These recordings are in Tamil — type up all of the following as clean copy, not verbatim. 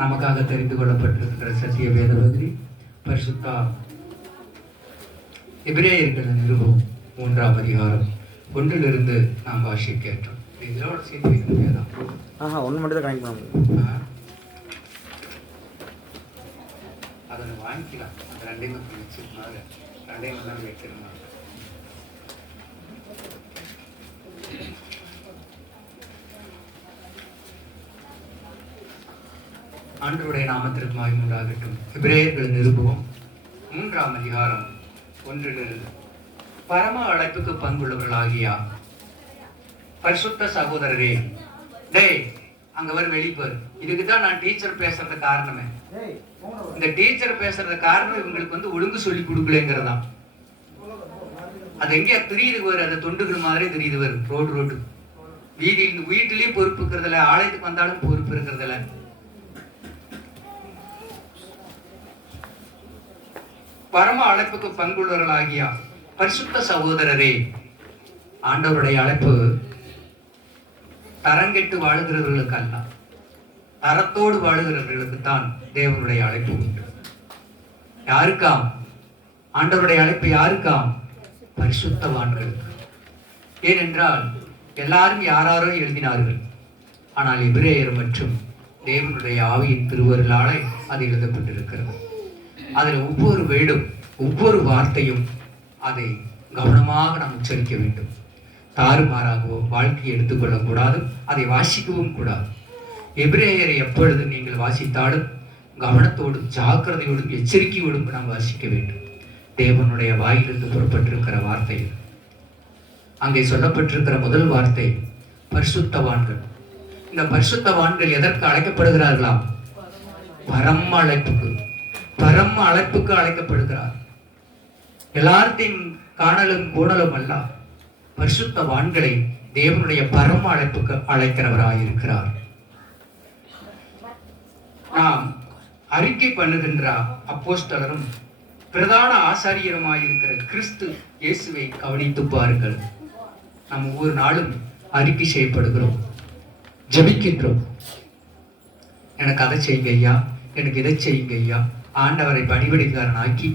நமக்காக தெரிந்து கொள்ளப்பட்டிருக்கிற சத்திய வேத பகுதி பரிசுத்த எபிரேயர்கள் நிருபம் 3ஆம் அதிகாரம் 1 நாம் வாசிக்க கேட்டோம். இதோட சேர்த்து வைக்க முடியாதான்? ஒன்று மட்டும் தான் கனெக்ட் பண்ண முடியும். அதை வாங்கிக்கலாம். அந்த ரெண்டையும் வச்சிருந்தாங்க, ரெண்டையும் தான் வைக்கணும். ஆண்டவருடைய நாமத்திற்கு மகிமை உண்டாகட்டும். எபிரேயர்கள் நிருபம் 3ஆம் அதிகாரம் 1 பரம அழைப்புக்கு பங்குள்ளவர்களாகியா பரிசுத்த சகோதரரே. டேய் அங்க வர வெளிப்பாரு. இதுக்குதான் நான் டீச்சர் பேசுறது காரணமே. இந்த டீச்சர் பேசுறது காரணம் இவங்களுக்கு ஒழுங்கு சொல்லி கொடுக்கலங்கிறதான். அது எங்கேயா தெரியுது வரு, அதை தொண்டுகிற மாதிரி தெரியுது வரு. ரோடு வீட்டிலையும் பொறுப்பு இருக்கிறதில்ல, ஆலயத்துக்கு வந்தாலும் பொறுப்பு இருக்கிறதில்ல. பரம அழைப்புக்கு பங்குள்ளவர்களாகியா பரிசுத்த சகோதரரே. ஆண்டவருடைய அழைப்பு தரங்கெட்டு வாழுகிறவர்களுக்கு அல்ல, தரத்தோடு வாழுகிறவர்களுக்கு தான் தேவனுடைய அழைப்பு உண்டு. யாருக்காம் ஆண்டவருடைய அழைப்பு? யாருக்காம்? பரிசுத்தவான்களுக்கு. ஏனென்றால் எல்லாரும் யாராரோ எழுதினார்கள், ஆனால் எபிரேயர் மற்றும் தேவனுடைய ஆவியின் திருவருளாலே அது எழுதப்பட்டிருக்கிறது. அதில் ஒவ்வொரு வேடும் ஒவ்வொரு வார்த்தையும் அதை கவனமாக நாம் உச்சரிக்க வேண்டும். தாறுமாறாகவோ வாழ்க்கையை எடுத்துக்கொள்ளக்கூடாது, அதை வாசிக்கவும் கூடாது. எபிரேயரை எப்பொழுது நீங்கள் வாசித்தாலும் கவனத்தோடும் ஜாக்கிரதையோடும் எச்சரிக்கையோடும் நாம் வாசிக்க வேண்டும். தேவனுடைய வாயிலிருந்து புறப்பட்டிருக்கிற வார்த்தை. அங்கே சொல்லப்பட்டிருக்கிற முதல் வார்த்தை பரிசுத்தவான்கள். இந்த பரிசுத்தவான்கள் எதற்கு அழைக்கப்படுகிறார்களாம்? பரம அழைப்புக்கு. பரம அழைப்புக்கு அழைக்கப்படுகிறார். எல்லாத்தையும் காணலும் கூடலும் அல்ல, பரிசுத்தவான்களை தேவனுடைய பரம அழைப்புக்கு அழைக்கிறவராயிருக்கிறார். நாம் அறிக்கை பண்ணுகின்ற அப்போஸ்தலரும் பிரதான ஆசாரியருமாயிருக்கிற கிறிஸ்து இயேசுவை கவனித்து பாருங்கள். நாம் ஒவ்வொரு நாளும் அறிக்கை செய்யப்படுகிறோம், ஜெபிக்கின்றோம். எனக்கு அதை செய்யுங்க ஐயா, எனக்கு இதை செய்யுங்க ஐயா. ஆண்டவரை பணிவிடைக்காரனாக்கி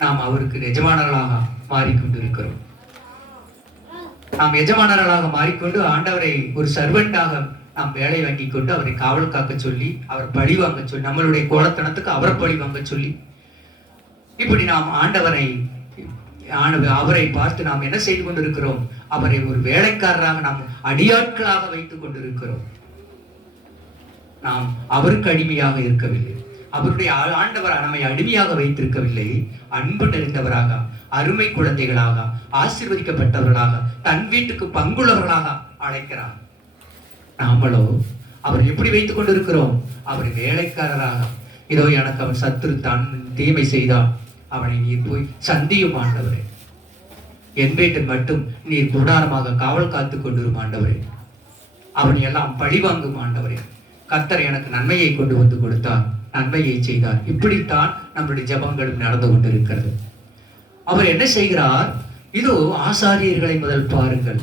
நாம் அவருக்கு எஜமானர்களாக மாறிக்கொண்டிருக்கிறோம். நாம் எஜமானர்களாக மாறிக்கொண்டு ஆண்டவரை ஒரு சர்வெண்டாக நாம் வேலை வாங்கி கொண்டு அவரை காவல் காக்க சொல்லி, அவர் பழி வாங்க சொல்லி, நம்மளுடைய கோலத்தனத்துக்கு அவரை பழி வாங்க சொல்லி, இப்படி நாம் அவரை பார்த்து நாம் என்ன செய்து கொண்டிருக்கிறோம்? அவரை ஒரு வேலைக்காரராக நாம் அடியாட்களாக வைத்துக் கொண்டிருக்கிறோம். நாம் அவருக்கு அடிமையாக இருக்கவில்லை. அவருடைய ஆண்டவர் நம்மை அடிமையாக வைத்திருக்கவில்லை. அன்பு நிறைந்தவராக, அருமை குழந்தைகளாக, ஆசீர்வதிக்கப்பட்டவர்களாக, தன் வீட்டுக்கு பங்குள்ளவர்களாக அழைக்கிறார். நாமளோ அவர் எப்படி வைத்துக் கொண்டிருக்கிறோம்? அவர் வேலைக்காரராக. இதோ எனக்கு அவன் சத்துரு தான் தீமை செய்தான், அவனை நீர் போய் சந்தியும் ஆண்டவரே. என் வீட்டை மட்டும் நீர் கூடாரமாக காவல் காத்து கொண்டிரும் ஆண்டவரே. அவனை எல்லாம் பழிவாங்கும் ஆண்டவரே. கர்த்தர் எனக்கு நன்மையை கொண்டு வந்து கொடுத்தார், நன்மையை செய்தார். இப்படித்தான் நம்முடைய ஜபங்களும் நடந்து கொண்டிருக்கிறது. அவர் என்ன செய்கிறார்? இதோ ஆசாரியர்களை முதல் பாருங்கள்.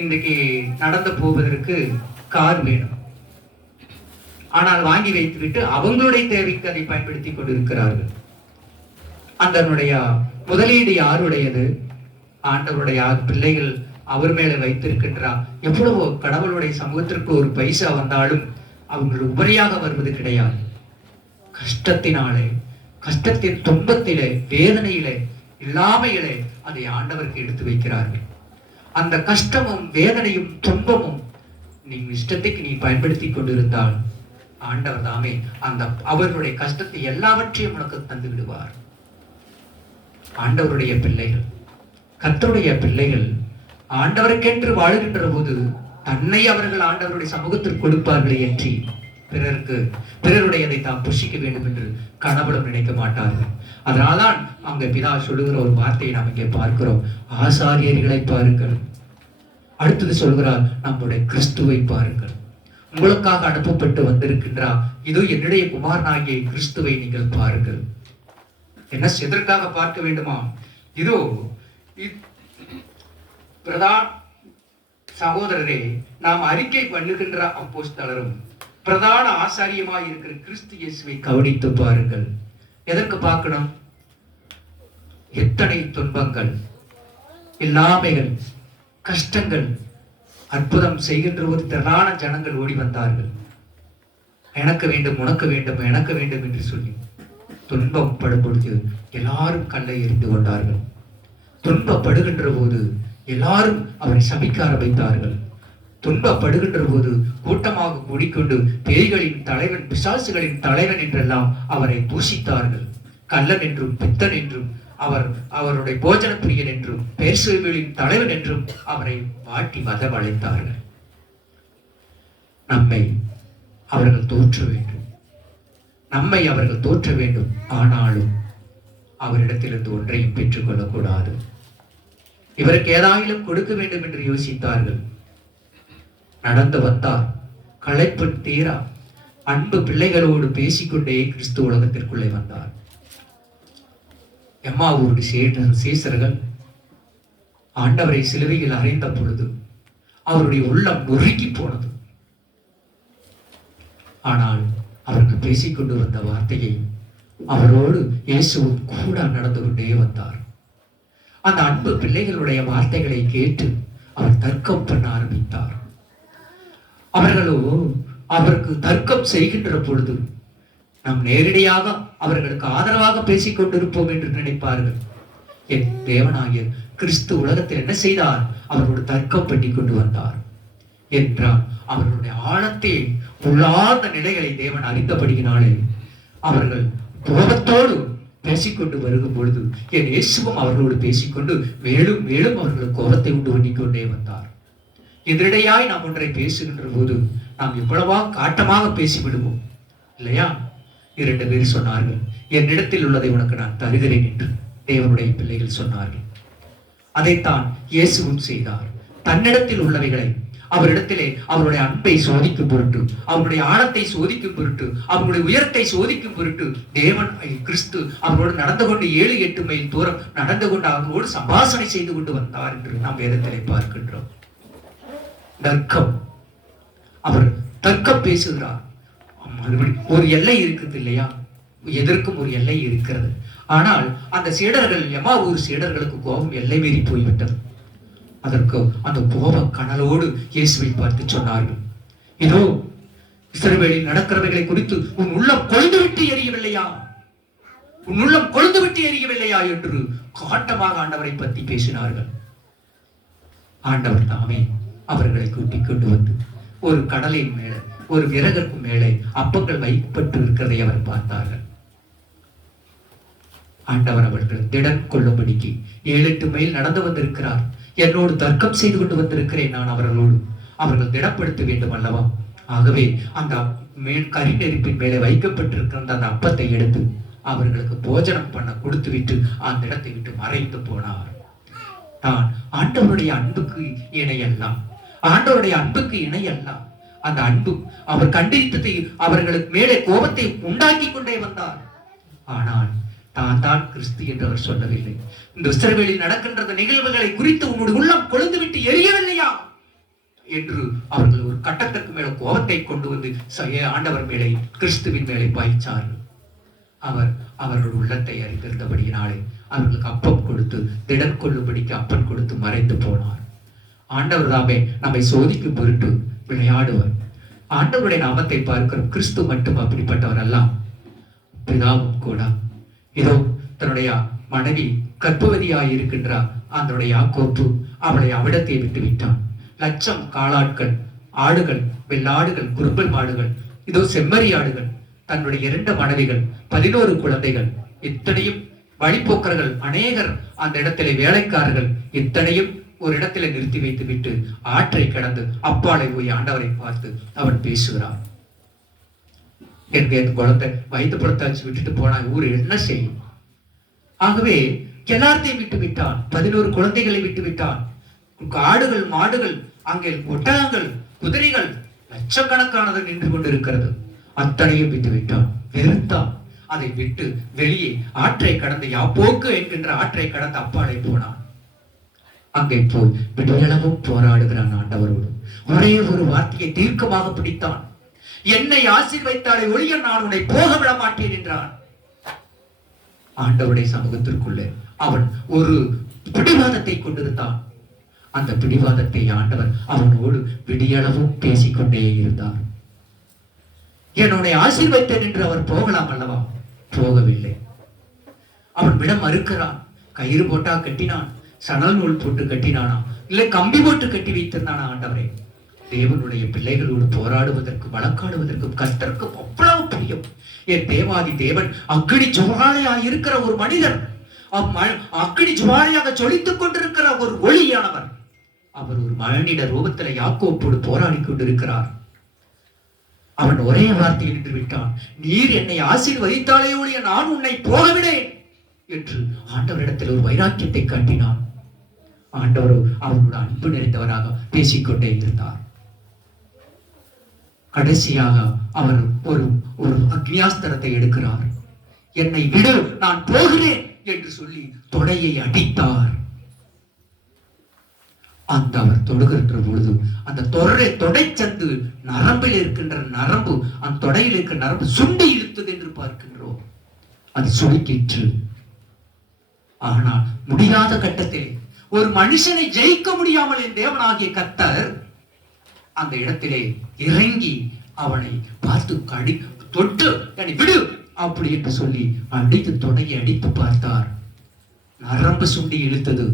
இன்றைக்கு நடந்து போவதற்கு கார் வேணும், ஆனால் வாங்கி வைத்துவிட்டு அவங்களுடைய தேவைக்கு அதை பயன்படுத்தி கொண்டிருக்கிறார்கள். அதனுடைய முதலீடு யாருடையது? ஆண்டவருடைய பிள்ளைகள் அவர் மேல வைத்திருக்கின்றார். எவ்வளவோ கடவுளுடைய சமூகத்திற்கு ஒரு பைசா வந்தாலும் அவங்கள் உபரியாக வருவது கிடையாது. கஷ்டத்தினாலே, கஷ்டத்தின் துன்பத்திலே, வேதனையிலே, இல்லாமையிலே அதை ஆண்டவருக்கு எடுத்து வைக்கிறார்கள். அந்த கஷ்டமும் வேதனையும் துன்பமும் நீ இஷ்டத்துக்கு நீ பயன்படுத்தி கொண்டிருந்தால் ஆண்டவர் தாமே அந்த அவர்களுடைய கஷ்டத்தை எல்லாவற்றையும் உனக்கு தந்து விடுவார். ஆண்டவருடைய பிள்ளைகள், கர்த்தருடைய பிள்ளைகள் ஆண்டவருக்கென்று வாழுகின்ற போது தன்னை அவர்கள் ஆண்டவருடைய சமூகத்திற்கு கொடுப்பார்களே என்று பிறருடையதை தாம் புஷிக்க வேண்டும் என்று கனவுளும் நினைக்க மாட்டார்கள். அதனால்தான் அங்க பிதா சொல்லுகிற ஒரு வார்த்தையை நாம் இங்கே பார்க்கிறோம். ஆசாரியர்களை பாருங்கள். அடுத்தது சொல்கிறார், நம்முடைய கிறிஸ்துவை பாருங்கள். உங்களுக்காக அனுப்பப்பட்டு வந்திருக்கின்றார். இதோ என்னுடைய குமாரனாகிய கிறிஸ்துவை நீங்கள் பாருங்கள். என்ன எதற்காக பார்க்க வேண்டுமா? இதோ பிரதான் சகோதரரே, நாம் அறிக்கை பண்ணுகின்ற அப்போஸ்தலரும் பிரதான ஆசாரியமாய் இருக்கிற கிறிஸ்து இயேசுவை கவனித்து பாருங்கள். எதற்கு பார்க்கணும்? எத்தனை துன்பங்கள், இல்லாமைகள், கஷ்டங்கள், அற்புதம் செய்கின்ற ஒரு திரளான ஜனங்கள் ஓடி வந்தார்கள். எனக்கு வேண்டும், உனக்கு வேண்டும், எனக்கு வேண்டும் என்று சொல்லி துன்பம் படும் பொழுது எல்லாரும் கல்லை எறிந்து கொண்டார்கள். துன்பப்படுகின்ற போது எல்லாரும் அவரை சபிக்க ஆரம்பித்தார்கள். துன்பப்படுகின்ற போது கூட்டமாக கூடிக்கொண்டு பேய்களின் தலைவன், பிசாசுகளின் தலைவன் என்றெல்லாம் அவரை தூஷித்தார்கள். கள்ளன் என்றும் பித்தன் என்றும் அவருடைய போஜன பிரியன் என்றும் பேர்சுவைகளின் தலைவன் என்றும் அவரை வாட்டி வதவழைத்தார்கள். நம்மை அவர்கள் தோற்ற வேண்டும், நம்மை அவர்கள் தோற்ற வேண்டும். ஆனாலும் அவரிடத்திலிருந்து ஒன்றையும் பெற்றுக் கொள்ளக்கூடாது. இவருக்கு ஏதாயிலும் கொடுக்க வேண்டும் என்று யோசித்தார்கள். நடந்து வந்தார். களைப்பு தீரா அன்பு பிள்ளைகளோடு பேசிக்கொண்டே கிறிஸ்து உலகத்திற்குள்ளே வந்தார். எம்மாவூருடைய சீசர்கள் ஆண்டவரை சிலுவையில் அறைந்த பொழுது அவருடைய உள்ளம் நொறுக்கி போனது. ஆனால் அவர்கள் பேசிக்கொண்டு வந்த வார்த்தையை அவரோடு இயேசுவும் கூட நடந்து கொண்டே வந்தார். அந்த அன்பு பிள்ளைகளுடைய வார்த்தைகளை கேட்டு அவர் தர்க்கம் பண்ண ஆரம்பித்தார். அவர்களோ அவருக்கு தர்க்கம் செய்கின்ற பொழுது நாம் நேரடியாக அவர்களுக்கு ஆதரவாக பேசிக் கொண்டிருப்போம் என்று நினைப்பார்கள். என் தேவனாகிய கிறிஸ்து உலகத்தில் என்ன செய்தார்? அவரோடு தர்க்கம் பண்ணி கொண்டு வந்தார் என்றால் அவர்களுடைய ஆழத்தை, உள்ளார்ந்த நிலைகளை தேவன் அறிந்தபடியினாலே அவர்கள் கோபத்தோடு பேசிக்கொண்டு வருகும் பொழுது என் இயேசுவும் அவர்களோடு பேசிக்கொண்டு மேலும் மேலும் அவர்கள் கோபத்தை உண்டு பண்ணிக்கொண்டே வந்தார். எதிரடையாய் நாம் ஒன்றை பேசுகின்ற போது நாம் எவ்வளவா காட்டமாக பேசிவிடுவோம் இல்லையா? 2 பேர் சொன்னார்கள், என்னிடத்தில் உள்ளதை உனக்கு நான் தருகிறேன் என்று தேவனுடைய பிள்ளைகள் சொன்னார்கள். அதைத்தான் இயேசுவும் செய்தார். தன்னிடத்தில் உள்ளவைகளை அவரிடத்திலே அவருடைய அன்பை சோதிக்கும் பொருட்டு, அவருடைய ஆழத்தை சோதிக்கும் பொருட்டு, அவருடைய உயரத்தை சோதிக்கும் பொருட்டு தேவன் கிறிஸ்து அவரோடு நடந்து கொண்டு 7-8 மைல் தூரம் நடந்து கொண்டு அவரோடு சம்பாஷணை செய்து கொண்டு வந்தார் என்று நாம் வேதத்திலே பார்க்கின்றோம். தர்க்கம், அவர் தர்க்கம் பேசுகிறார். ஒரு எல்லை இருக்குது இல்லையா? எதற்கும் ஒரு எல்லை இருக்கிறது. ஆனால் அந்த சீடர்கள், எம்மாவூர் சீடர்களுக்கு கோபம் எல்லை மீறி போய்விட்டது. அதற்கு அந்த கோப கனலோடு இயேசுவை பார்த்து சொன்னார்கள், இதோ இஸ்ரவேலில் நடக்கிறவைகளை குறித்து உன் உள்ளம் கொழுந்து விட்டு எரியவில்லையா? உன் உள்ளம் கொழுந்து விட்டு எரியவில்லையா என்று காட்டமாக ஆண்டவரை பற்றி பேசினார்கள். ஆண்டவர் தாமே அவர்களை கூட்டிக் கொண்டு வந்து ஒரு கடலின் மேலே, ஒரு விறகுக்கு மேலே அப்பங்கள் வைக்கப்பட்டு இருக்கிறதை அவர் பார்த்தார்கள். ஆண்டவர் அவர்கள் திடன் கொள்ளும்படிக்கு 7-8 மைல் நடந்து வந்திருக்கிறார். என்னோடு தர்க்கம் செய்து கொண்டு வந்திருக்கிறேன் நான் அவர்களோடு. அவர்கள் திடப்படுத்த வேண்டும் அல்லவா? ஆகவே அந்த கரி நெருப்பின் மேலே வைக்கப்பட்டிருக்கிற அந்த அப்பத்தை எடுத்து அவர்களுக்கு போஜனம் பண்ண கொடுத்து விட்டு அந்த இடத்தை விட்டு மறைந்து போனார். தான் ஆண்டவருடைய அன்புக்கு இணையல்லாம், ஆண்டவருடைய அன்புக்கு இணையல்லாம். அந்த அன்பு அவர் கண்டித்ததை அவர்களுக்கு மேலே கோபத்தை உண்டாக்கி கொண்டே வந்தார். ஆனால் தான் கிறிஸ்து என்று அவர் சொல்லவில்லை. இந்த இஸ்ரவேலில் நடக்கின்ற நிகழ்வுகளை குறித்து உன்னுடைய உள்ளம் கொழுந்து விட்டு எரியவில்லையா என்று அவர்கள் ஒரு கட்டத்திற்கு மேல கோபத்தை கொண்டு வந்து ஆண்டவர் மேலே, கிறிஸ்துவின் மேலே பாய்ச்சார்கள். அவர் அவர்கள் உள்ளத்தை அறிந்திருந்தபடியினாலே அவர்களுக்கு அப்பம் கொடுத்து திடன் கொள்ளும்படிக்கு அப்பம் கொடுத்து மறைந்து போனார். ஆண்டவர் தாமே நம்மை சோதிக்கும் பொருட்டு விளையாடுவர். ஆண்டவருடைய நாமத்தை பார்க்கிறோம். கிறிஸ்து மட்டும் அப்படிப்பட்டவர் அல்ல, பிதாவும் கூட. இதோ தன்னுடைய மனைவி கர்ப்பவதியாய் இருக்கின்றார். அதனுடைய யாக்கோப்பு அவளை அவிடத்தை விட்டு விட்டான். 1,00,000 காளாட்கள், ஆடுகள், வெள்ளாடுகள், குறும்பல் மாடுகள், இதோ செம்மறி ஆடுகள், தன்னுடைய 2 மனைவிகள், 11 குழந்தைகள், இத்தனையும் வழிபோக்கர்கள் அநேகர், அந்த இடத்திலே வேலைக்காரர்கள், இத்தனையும் ஒரு இடத்திலே நிறுத்தி வைத்து விட்டு ஆற்றை கடந்து அப்பாலை போய் ஆண்டவரை பார்த்து அவன் பேசுகிறான். என் குழந்தை வயிற்று புறத்தாச்சு விட்டுட்டு போனா ஊர் என்ன செய்யும்? ஆகவே எல்லாத்தையும் விட்டு விட்டான். 11 குழந்தைகளை விட்டு விட்டான். ஆடுகள், மாடுகள், அங்கே ஒட்டகங்கள், குதிரைகள் லட்சக்கணக்கானது நின்று கொண்டிருக்கிறது. அத்தனையும் விட்டு விட்டான், வெறுத்தான். அதை விட்டு வெளியே ஆற்றை கடந்து யாப்போக்கு என்கின்ற ஆற்றை கடந்து அப்பாலை போனான். அங்கே போய் விடுதளவும் போராடுகிறான் ஆண்டவரோடு. ஒரே ஒரு வார்த்தையை தீர்க்கமாக பிடித்தான். என்னை ஆசீர்வதித்தாலே ஒழிய நான் உன்னை போக விட மாட்டேன் என்றான். ஆண்டவருடைய சமூகத்திற்குள்ளே அவன் ஒரு பிடிவாதத்தை கொண்டிருந்தான். அந்த பிடிவாதத்தை ஆண்டவர் அவனோடு விடியளவும் பேசிக்கொண்டே இருந்தார். என்னுடைய ஆசீர்வதித்தேன் என்று அவர் போகலாம் அல்லவா? போகவில்லை. அவன் விட மறுக்கிறான். கயிறு போட்டா கட்டினான், சணல் நூல் போட்டு கட்டினானா, இல்லை கம்பி போட்டு கட்டி வைத்திருந்தானா? ஆண்டவரே, தேவனுடைய பிள்ளைகளோடு போராடுவதற்கு வழக்காடுவதற்கு கர்த்தருக்கு அவ்வளவு பிரியம். என் தேவாதி தேவன் அக்கினி ஜுவாலையாக இருக்கிற ஒரு மனிதர், அக்கினி ஜுவாலையாக ஜொலித்துக் கொண்டிருக்கிற ஒரு ஒளியானவர். அவர் ஒரு மனித ரூபத்துல யாக்கோப்போடு போராடி கொண்டிருக்கிறார். அவன் ஒரே வார்த்தையில் நின்று விட்டான். நீர் என்னை ஆசீர்வதித்தாலே ஒழிய நான் உன்னை போகவிடேன் என்று ஆண்டவரிடத்தில் ஒரு வைராக்கியத்தை காட்டினான். ஆண்டவரோ அவனோட அன்பு நிறைந்தவராக பேசிக்கொண்டே இருந்தார். கடைசியாக அவர் ஒரு ஒரு அக்னியாஸ்திரத்தை எடுக்கிறார். என்னை விடு, நான் போகிறேன் என்று சொல்லி தொடையை அடித்தார். அந்த அவர் தொடுகின்ற பொழுது அந்த தொடைச்சந்து நரம்பில் இருக்கின்ற நரம்பு, அந்த தொடையில் இருக்கிற நரம்பு சுண்டி இழுத்தது என்று பார்க்கின்றோம். அது சுருக்கிற்று. ஆனால் முடியாத கட்டத்தில் ஒரு மனுஷனை ஜெயிக்க முடியாமல் என் தேவனாகிய கர்த்தர் அந்த இடத்திலே இறங்கி அவனை பார்த்து தொட்டு என்னை விடு அப்படி என்று சொல்லி அடித்து தொடையை அடித்து பார்த்தார். நரம்பு சுண்டி இழுத்தது.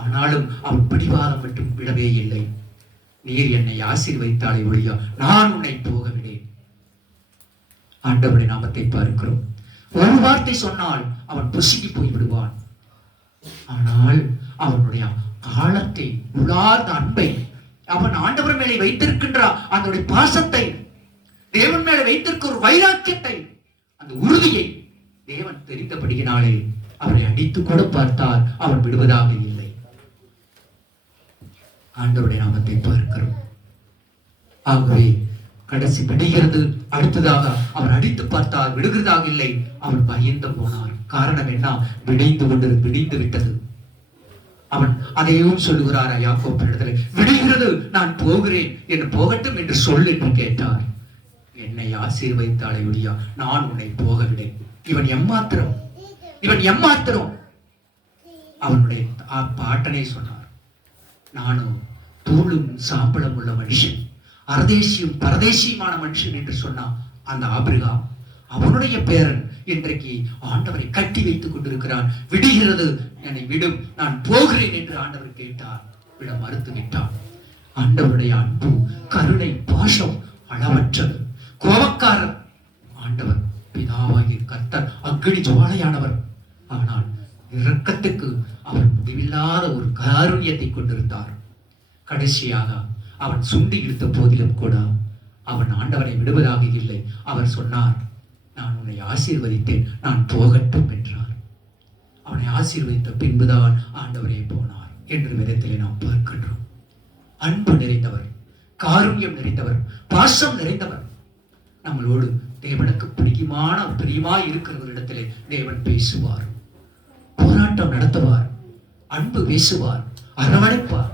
ஆனாலும் அவன் பிடிவாதம் மட்டும் விடவே இல்லை. நீர் என்னை ஆசீர்வதித்தாலே ஒழிய நான் உன்னை போகவில்லை. ஆண்டவருடைய நாமத்தை பார்க்கிறோம். ஒரு வார்த்தை சொன்னால் அவன் புசுங்கி போய் விடுவான். ஆனால் அவனுடைய காலத்தை, உள்ளார்ந்த அன்பை, அவன் ஆண்டவர் மேலே வைத்திருக்கின்ற அதனுடைய பாசத்தை, தேவன் மேலே வைத்திருக்கிற ஒரு வைராக்கியத்தை, அந்த உறுதியை தேவன் தெரிந்தபடியினாலே அவரை அடித்து கூட பார்த்தால் அவன் விடுவதாக இல்லை. ஆண்டவருடைய நாமத்தை பார்க்கிறோம். ஆகவே கடைசி விடுகிறது. அடுத்ததாக அவர் அடித்து பார்த்தால் விடுகிறதாக இல்லை. அவர் பயந்து போனார். காரணம் என்ன? விடிந்து விட்டது. அவன் அதையும் சொல்லுகிறார் யாக்கோப்பு இடத்துல, விடுகிறது, நான் போகிறேன் என்று போகட்டும் என்று சொல் என்று கேட்டார். என்னை ஆசீர்வதித்தாலே ஒழியா நான் உன்னை போகவில்லை. இவன் எம்மாத்திரம் அவனுடைய பாட்டனை சொன்னார். நானும் தூளும் சாம்பலம் உள்ள மனுஷன், அரதேசியும் பரதேசியுமான மனுஷன் என்று சொன்னான். அந்த ஆபிரகாம், அவனுடைய பேரன், இன்றைக்கு ஆண்டவரை கட்டி வைத்துக் கொண்டிருக்கிறான். விடுகிறது, என்னை விடும், நான் போகிறேன் என்று ஆண்டவர் கேட்டார். விட மறுத்து விட்டான். ஆண்டவருடைய அன்பு, கருணை, பாசம் அளவற்றது. கோபக்காரர் ஆண்டவர், பிதாவாகிய கர்த்தர் அக்கினி ஜுவாலையானவர். ஆனால் இரக்கத்துக்கு அவர் முடிவில்லாத ஒரு காருண்யத்தை கொண்டிருந்தார். கடைசியாக அவன் சுண்டி இழுத்த போதிலும் கூட அவன் ஆண்டவரை விடுவதாக இல்லை. அவர் சொன்னார், நான் உன்னை ஆசீர்வதித்தேன், நான் போகட்டும் என்றார். அவனை ஆசீர்வதித்த பின்புதான் ஆண்டவரே போனார் என்று விதத்திலே நாம் பார்க்கின்றோம். அன்பு நிறைந்தவர், காருண்யம் நிறைந்தவர், பாசம் நிறைந்தவர். நம்மளோடு தேவனுக்கு பிரியமாய் இருக்கிறவரிடத்திலே தேவன் பேசுவார், போராட்டம் நடத்துவார், அன்பு பேசுவார், அரவணைப்பார்,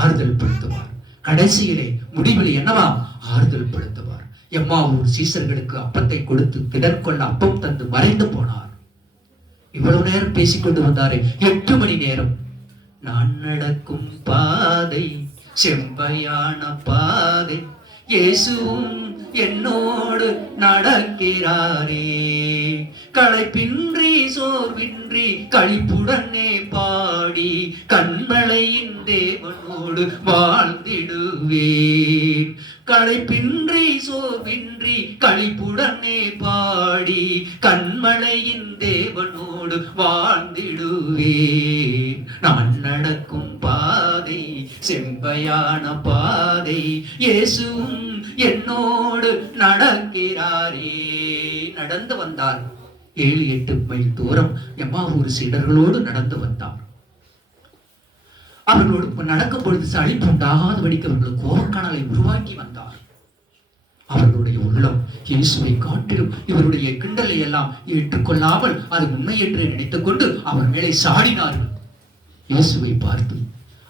ஆறுதல் படுத்துவார். கடைசியிலே முடிவில் என்னவா? ஆறுதல் படுத்துவார். எம்மாவூர் சீசர்களுக்கு அப்பத்தை கொடுத்து திடற்கொள்ள அப்பம் தந்து மறைந்து போனார். இவ்வளவு நேரம் பேசிக்கொண்டு வந்தாரே, 8 மணி நேரம். நான் நடக்கும் பாதை செவ்வையான பாதை, இயேசுவும் என்னோடு நடக்கிறாரே. களைப்பின்றி சோர்வின்றி களிப்புடனே பாடி கண்மலையின் தேவனோடு வாழ்ந்திடுவேன். களைப்பின்றி சோர்வின்றி களிப்புடனே பாடி கண்மலையின் தேவனோடு வாழ்ந்திடுவேன். நான் நடக்கும் பாதை செவ்வையான பாதை, இயேசுவும் என்னோடு நடக்கிறாரே. நடந்து வந்தார். 7-8 மைல் தூரம் எம்மாவூர் சீடர்களோடு நடந்து வந்தார். அவர்களோடு நடக்கும் பொழுது சளிப்பு உண்டாகாதபடிக்கு அவர்கள் கோபக்கணலை உருவாக்கி வந்தார். அவர்களுடைய உள்ளம் இயேசுவை காட்டிலும் இவருடைய கிண்டலை எல்லாம் ஏற்றுக்கொள்ளாமல் அது உண்மை என்று நினைத்துக் கொண்டு அவர் மேலே சாடினார்கள். இயேசுவை பார்த்து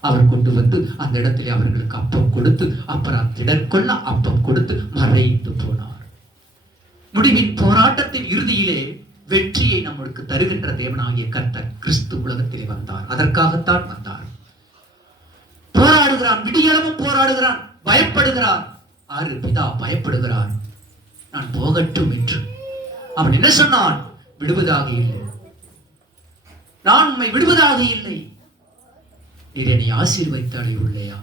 அவர் கொண்டு வந்து அந்த இடத்திலே அவர்களுக்கு அப்பம் கொடுத்து அப்புறம் திடற்கொள்ள அப்பம் கொடுத்து மறைந்து போனார். முடிவின் போராட்டத்தின் இறுதியிலே வெற்றியை நம்மளுக்கு தருகின்ற தேவனாகிய கர்த்தர் கிறிஸ்து உலகத்திலே வந்தார். அதற்காகத்தான் வந்தார். போராடுகிறான், விடியளவும் போராடுகிறான், பயப்படுகிறான். ஆறு பிதா பயப்படுகிறான், நான் போகட்டும் என்று. அவன் என்ன சொன்னான்? விடுவதாக இல்லை, நான் உம்மை விடுவதாக இல்லை. நீர் என்னை ஆசீர்வதித்தாலே உள்ளையா,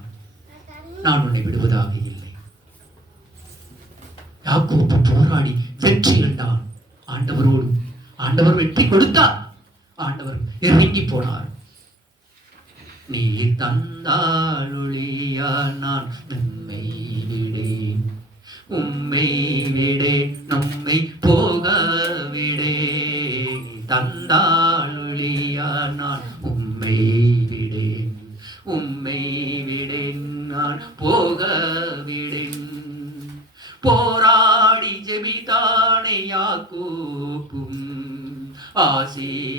நான் உன்னை விடுவதாக இல்லை. யாக்கோபு போராடி வெற்றி கண்டான் ஆண்டவரோடு. ஆண்டவர் வெற்றி கொடுத்தார். ஆண்டவர் இறங்கி போனார். நீ தந்தாள் ஒளியா நான் நம்மை விடேன், உம்மை விடே நம்மை போக விடே. தந்தாள் ஒளியா நான் உம்மை விடேன், உம்மை விடேன் நான் போக விடேன். போராடி ஜெபித்தானே யாக்கோபும்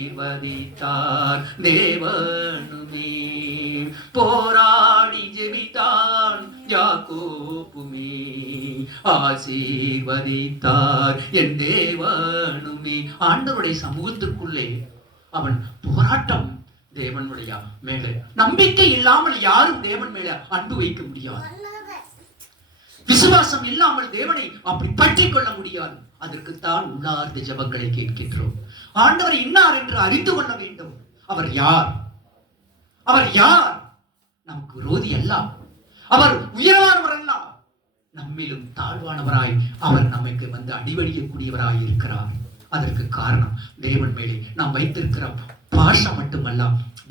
ஆசீர்வதித்தார் தேவனுமே. போராடி ஜெபித்தான் யாக்கோபுமே, ஆசீர்வதித்தார் என் தேவனுமே. ஆண்டவருடைய சமூகத்திற்குள்ளே அவன் போராட்டம். தேவனுடைய மேலே நம்பிக்கை இல்லாமல் யாரும் தேவன் மேல அன்பு வைக்க முடியாது. விசுவாசம் இல்லாமல் தேவனை அப்படி பற்றி கொள்ள முடியாது. அதற்குத்தான் உள்ளார்ந்த ஜெபங்களை கேட்கின்றோம். ஆண்டவர் இன்னார் என்று அறிந்து கொள்ள வேண்டும். அவர் யார்? அவர் யார்? நமக்கு விரோதி அல்ல, அவர் உயர்வானவர் அல்ல, நம்மிலும் தாழ்வானவராய் அவர் நமக்கு வந்து அடிவடியக்கூடியவராய் இருக்கிறார். அதற்கு காரணம் தேவன் மேலே நாம் வைத்திருக்கிற பாசம் மட்டுமல்ல,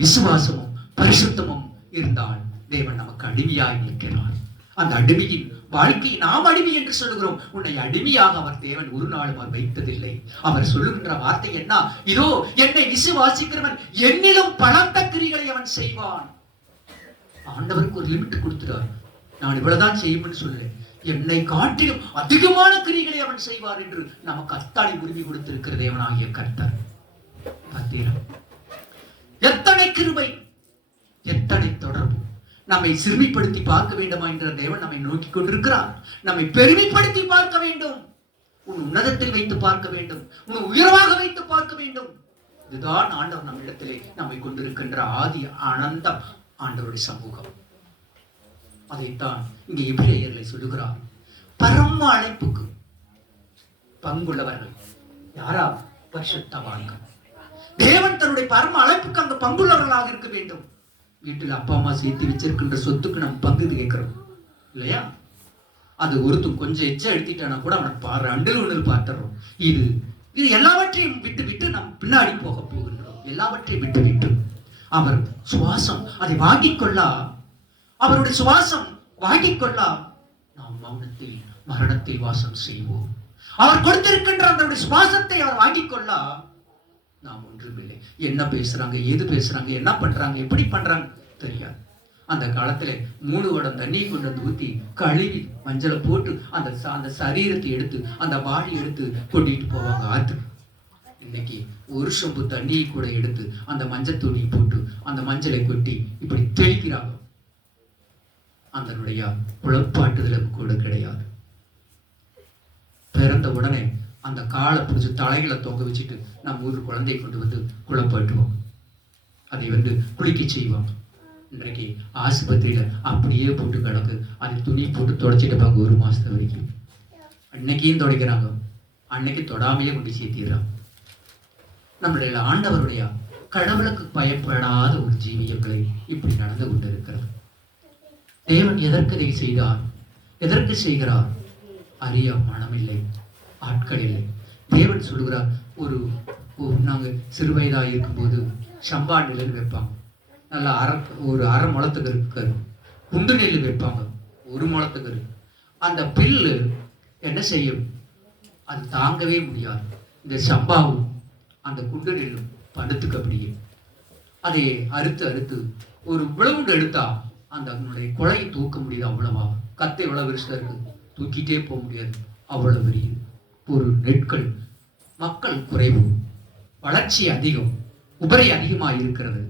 விசுவாசமும் பரிசுத்தமும் இருந்தால் தேவன் நமக்கு அடிமையாய் நிற்கிறார். அந்த அடிமையின் வாழ்க்கை நாம் அடிமை என்று சொல்லுகிறோம். உன்னை அடிமையாக அவர் தேவன் ஒரு நாளும் அவர் வைத்ததில்லை. அவர் சொல்லுகின்ற வார்த்தை என்ன? இதோ என்னை விசுவாசிக்கிறவன் என்னிலும் பலத்த கிரிகளை அவன் செய்வான். ஆண்டவருக்கு ஒரு லிமிட் கொடுத்துட்டார். நான் இவ்வளவுதான் செய்யும்னு சொல்ல, என்னை காட்டிலும் அதிகமான கிரிகளை அவன் செய்வார் என்று நமக்கு அத்தாடி உறுதி கொடுத்திருக்கிற தேவனாகிய கர்த்தர். பார்த்தீரா எத்தனை கிருபை, எத்தனை தொடர்பு. நம்மை சிறுமிப்படுத்தி பார்க்க வேண்டுமா என்ற தேவன் நம்மை நோக்கி கொண்டிருக்கிறார். நம்மை பெருமைப்படுத்தி பார்க்க வேண்டும், உன் உன்னதத்தில் வைத்து பார்க்க வேண்டும், உன் உயர்வாக வைத்து பார்க்க வேண்டும். இதுதான் ஆண்டவர் நம்மிடத்திலே நம்மை கொண்டிருக்கின்ற ஆதி அனந்தம் ஆண்டவருடைய சமூகம். அதைத்தான் இங்கே எபிரேயர்களை சொல்லுகிறார். பரம அழைப்புக்கு பங்குள்ளவர்கள் யாரா? பரிசுத்தவான்கள். தேவன் தன்னுடைய பரம அழைப்புக்கு அங்கு பங்குள்ளவர்களாக இருக்க வேண்டும். வீட்டில் அப்பா அம்மா சேர்த்து வச்சிருக்கின்ற சொத்துக்கு நம்ம பங்கு கேட்கிறோம் இல்லையா? அது ஒருத்தன் கொஞ்சம் எச்சா எடுத்துட்டானா கூட அவனை பாரு அண்டில் ஒன்றில் பார்த்துறோம். இது இது எல்லாவற்றையும் விட்டு விட்டு நாம் பின்னாடி போக போகின்றோம். எல்லாவற்றையும் விட்டு விட்டு அவர் சுவாசம் அதை வாங்கிக் கொள்ள, அவருடைய சுவாசம் வாங்கிக் கொள்ள நாம் மௌனத்தில் மரணத்தில் வாசம் செய்வோம். அவர் கொடுத்திருக்கின்ற அந்த சுவாசத்தை அவர் வாங்கிக் கொள்ள நாம் ஒன்றுமில்லை. என்ன பேசுறாங்க, ஏது பேசுறாங்க, என்ன பண்றாங்க, எப்படி பண்றாங்க தெரியாது. அந்த காலத்துல 3 குடம் தண்ணியை கொண்டு வந்து ஊத்தி கழுவி மஞ்சளை போட்டு அந்த சரீரத்தை எடுத்து அந்த வாளி எடுத்து கொட்டிட்டு போவாங்க ஆத்துக்கு. இன்னைக்கு ஒரு சொம்பு தண்ணியை கூட எடுத்து அந்த மஞ்சள் தூணி போட்டு அந்த மஞ்சளை கொட்டி இப்படி தெளிக்கிறாங்க. அதனுடைய குழப்பாட்டுதலுக்கு கூட கிடையாது. பிறந்த உடனே அந்த காலை பிடிச்சி தலைகளை தொங்க வச்சுட்டு நம்ம ஊர் குழந்தையை கொண்டு வந்து குழப்பாட்டுவோம். அதை வந்து குளிக்க செய்வாங்க. இன்றைக்கு ஆஸ்பத்திரியில அப்படியே போட்டு கிடக்கு. அதை துணி போட்டு தொடச்சிட்டு பாங்க 1 மாசத்து வரைக்கும். அன்னைக்கையும் துடைக்கிறாங்க, அன்னைக்கு தொடாமையே கொண்டு சேர்த்திடுறாங்க. நம்முடைய ஆண்டவருடைய கடவுளுக்கு பயப்படாத ஒரு ஜீவியங்களை இப்படி நடந்து கொண்டு இருக்கிறது. தேவன் எதற்கு இதை செய்தார், எதற்கு செய்கிறார் அறிய மனமில்லை, ஆட்கள் இல்லை. தேவன் சொல்லுகிறார், நாங்க சிறு வயதாக இருக்கும்போது சம்பா நெல் வைப்பாங்க, நல்லா ஒரு அரை முளத்துக்கு இருக்காரு. குண்டு நெல் வைப்பாங்க 1 முளத்துக்கு இருக்கு. அந்த பில்லு என்ன செய்யும், அது தாங்கவே முடியாது. இந்த சம்பாவும் அந்த குண்டு நெல்லும் படுத்துக்கு அப்படியே அதை அறுத்து அறுத்து ஒரு விளவுண்டு எடுத்தா அந்த அதனுடைய குழையை தூக்க முடியாது. அவ்வளவா கத்தை எவ்வளவு பெருசா இருக்கு, தூக்கிட்டே போக முடியாது. அவ்வளவு பெரிய ஒரு நெற்கள். மக்கள் குறைவு, வளர்ச்சி அதிகம், உபரி அதிகமாக இருக்கிறது,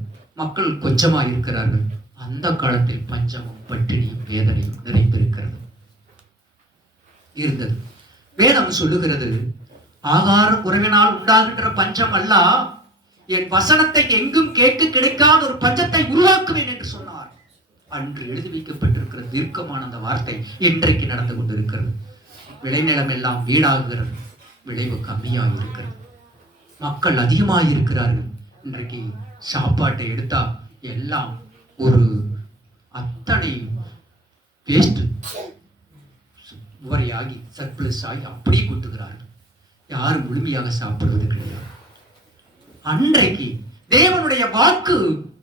மக்கள் கொஞ்சமாக இருக்கிறார்கள். அந்த காலத்தில் பஞ்சமும் பட்டினியும் வேதனையும் நிறைந்திருக்கிறது இருந்தது. வேதம் சொல்லுகிறது, ஆகார குறைவினால் உண்டாகின்ற பஞ்சம் அல்ல, என் வசனத்தை எங்கும் கேட்டு கிடைக்காத ஒரு பஞ்சத்தை உருவாக்குவேன் என்று சொன்னார். அன்று எழுதி வைக்கப்பட்டிருக்கிற தீர்க்கமான அந்த வார்த்தை இன்றைக்கு நடந்து கொண்டிருக்கிறது. விளைநிலம் எல்லாம் வீடாகிறது, விளைவு கம்மியாக இருக்கிறது, மக்கள் அதிகமாக இருக்கிறார்கள். இன்றைக்கு சாப்பாட்டை எடுத்தா எல்லாம் ஒரு அத்தனை வேஸ்ட் உவரையாகி சர்ப்ளஸ் ஆகி அப்படியே கொட்டுகிறார்கள். யாரும் முழுமையாக சாப்பிடுவது கிடையாது. அன்றைக்கு தேவனுடைய வாக்கு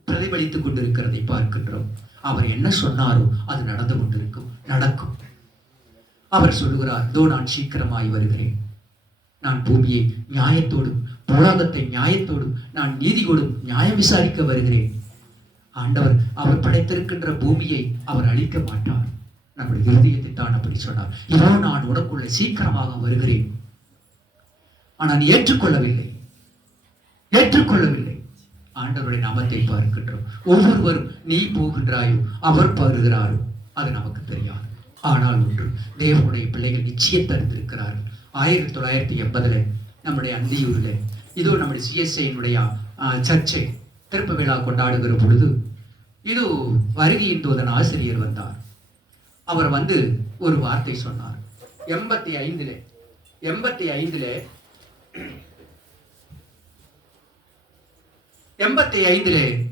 பிரதிபலித்துக் கொண்டிருக்கிறதை பார்க்கின்றோம். அவர் என்ன சொன்னாரோ அது நடந்து கொண்டிருக்கும், நடக்கும். அவர் சொல்லுகிறார், இதோ நான் சீக்கிரமாய் வருகிறேன், நான் பூமியை நியாயத்தோடும் உலகத்தை நியாயத்தோடும் நான் நீதியோடும் நியாயம் விசாரிக்க வருகிறேன். ஆண்டவர் அவர் படைத்திருக்கின்ற பூமியை அவர் அழிக்க மாட்டார். நம்முடைய இருதயத்தை தான் அப்படி சொன்னார், இதோ நான் உனக்குள்ள சீக்கிரமாக வருகிறேன். ஆனால் ஏற்றுக்கொள்ளவில்லை. ஆண்டவருடைய நாமத்தை பார்க்கின்றோம். ஒவ்வொருவரும் நீ போகின்றாயோ அவர் பாருகிறாரோ அது நமக்கு தெரியாது. ஆனால் ஒன்று, தேவனுடைய பிள்ளைகள் நிச்சயத்தை அறிந்திருக்கிறார்கள். 1980 நம்முடைய அந்தியூரில் இதோ நம்முடைய CSIயினுடைய சர்ச்சை திறப்பு விழா கொண்டாடுகிற பொழுது இது வருகையின் தூதன் ஆசிரியர் வந்தார். அவர் வந்து ஒரு வார்த்தை சொன்னார். 85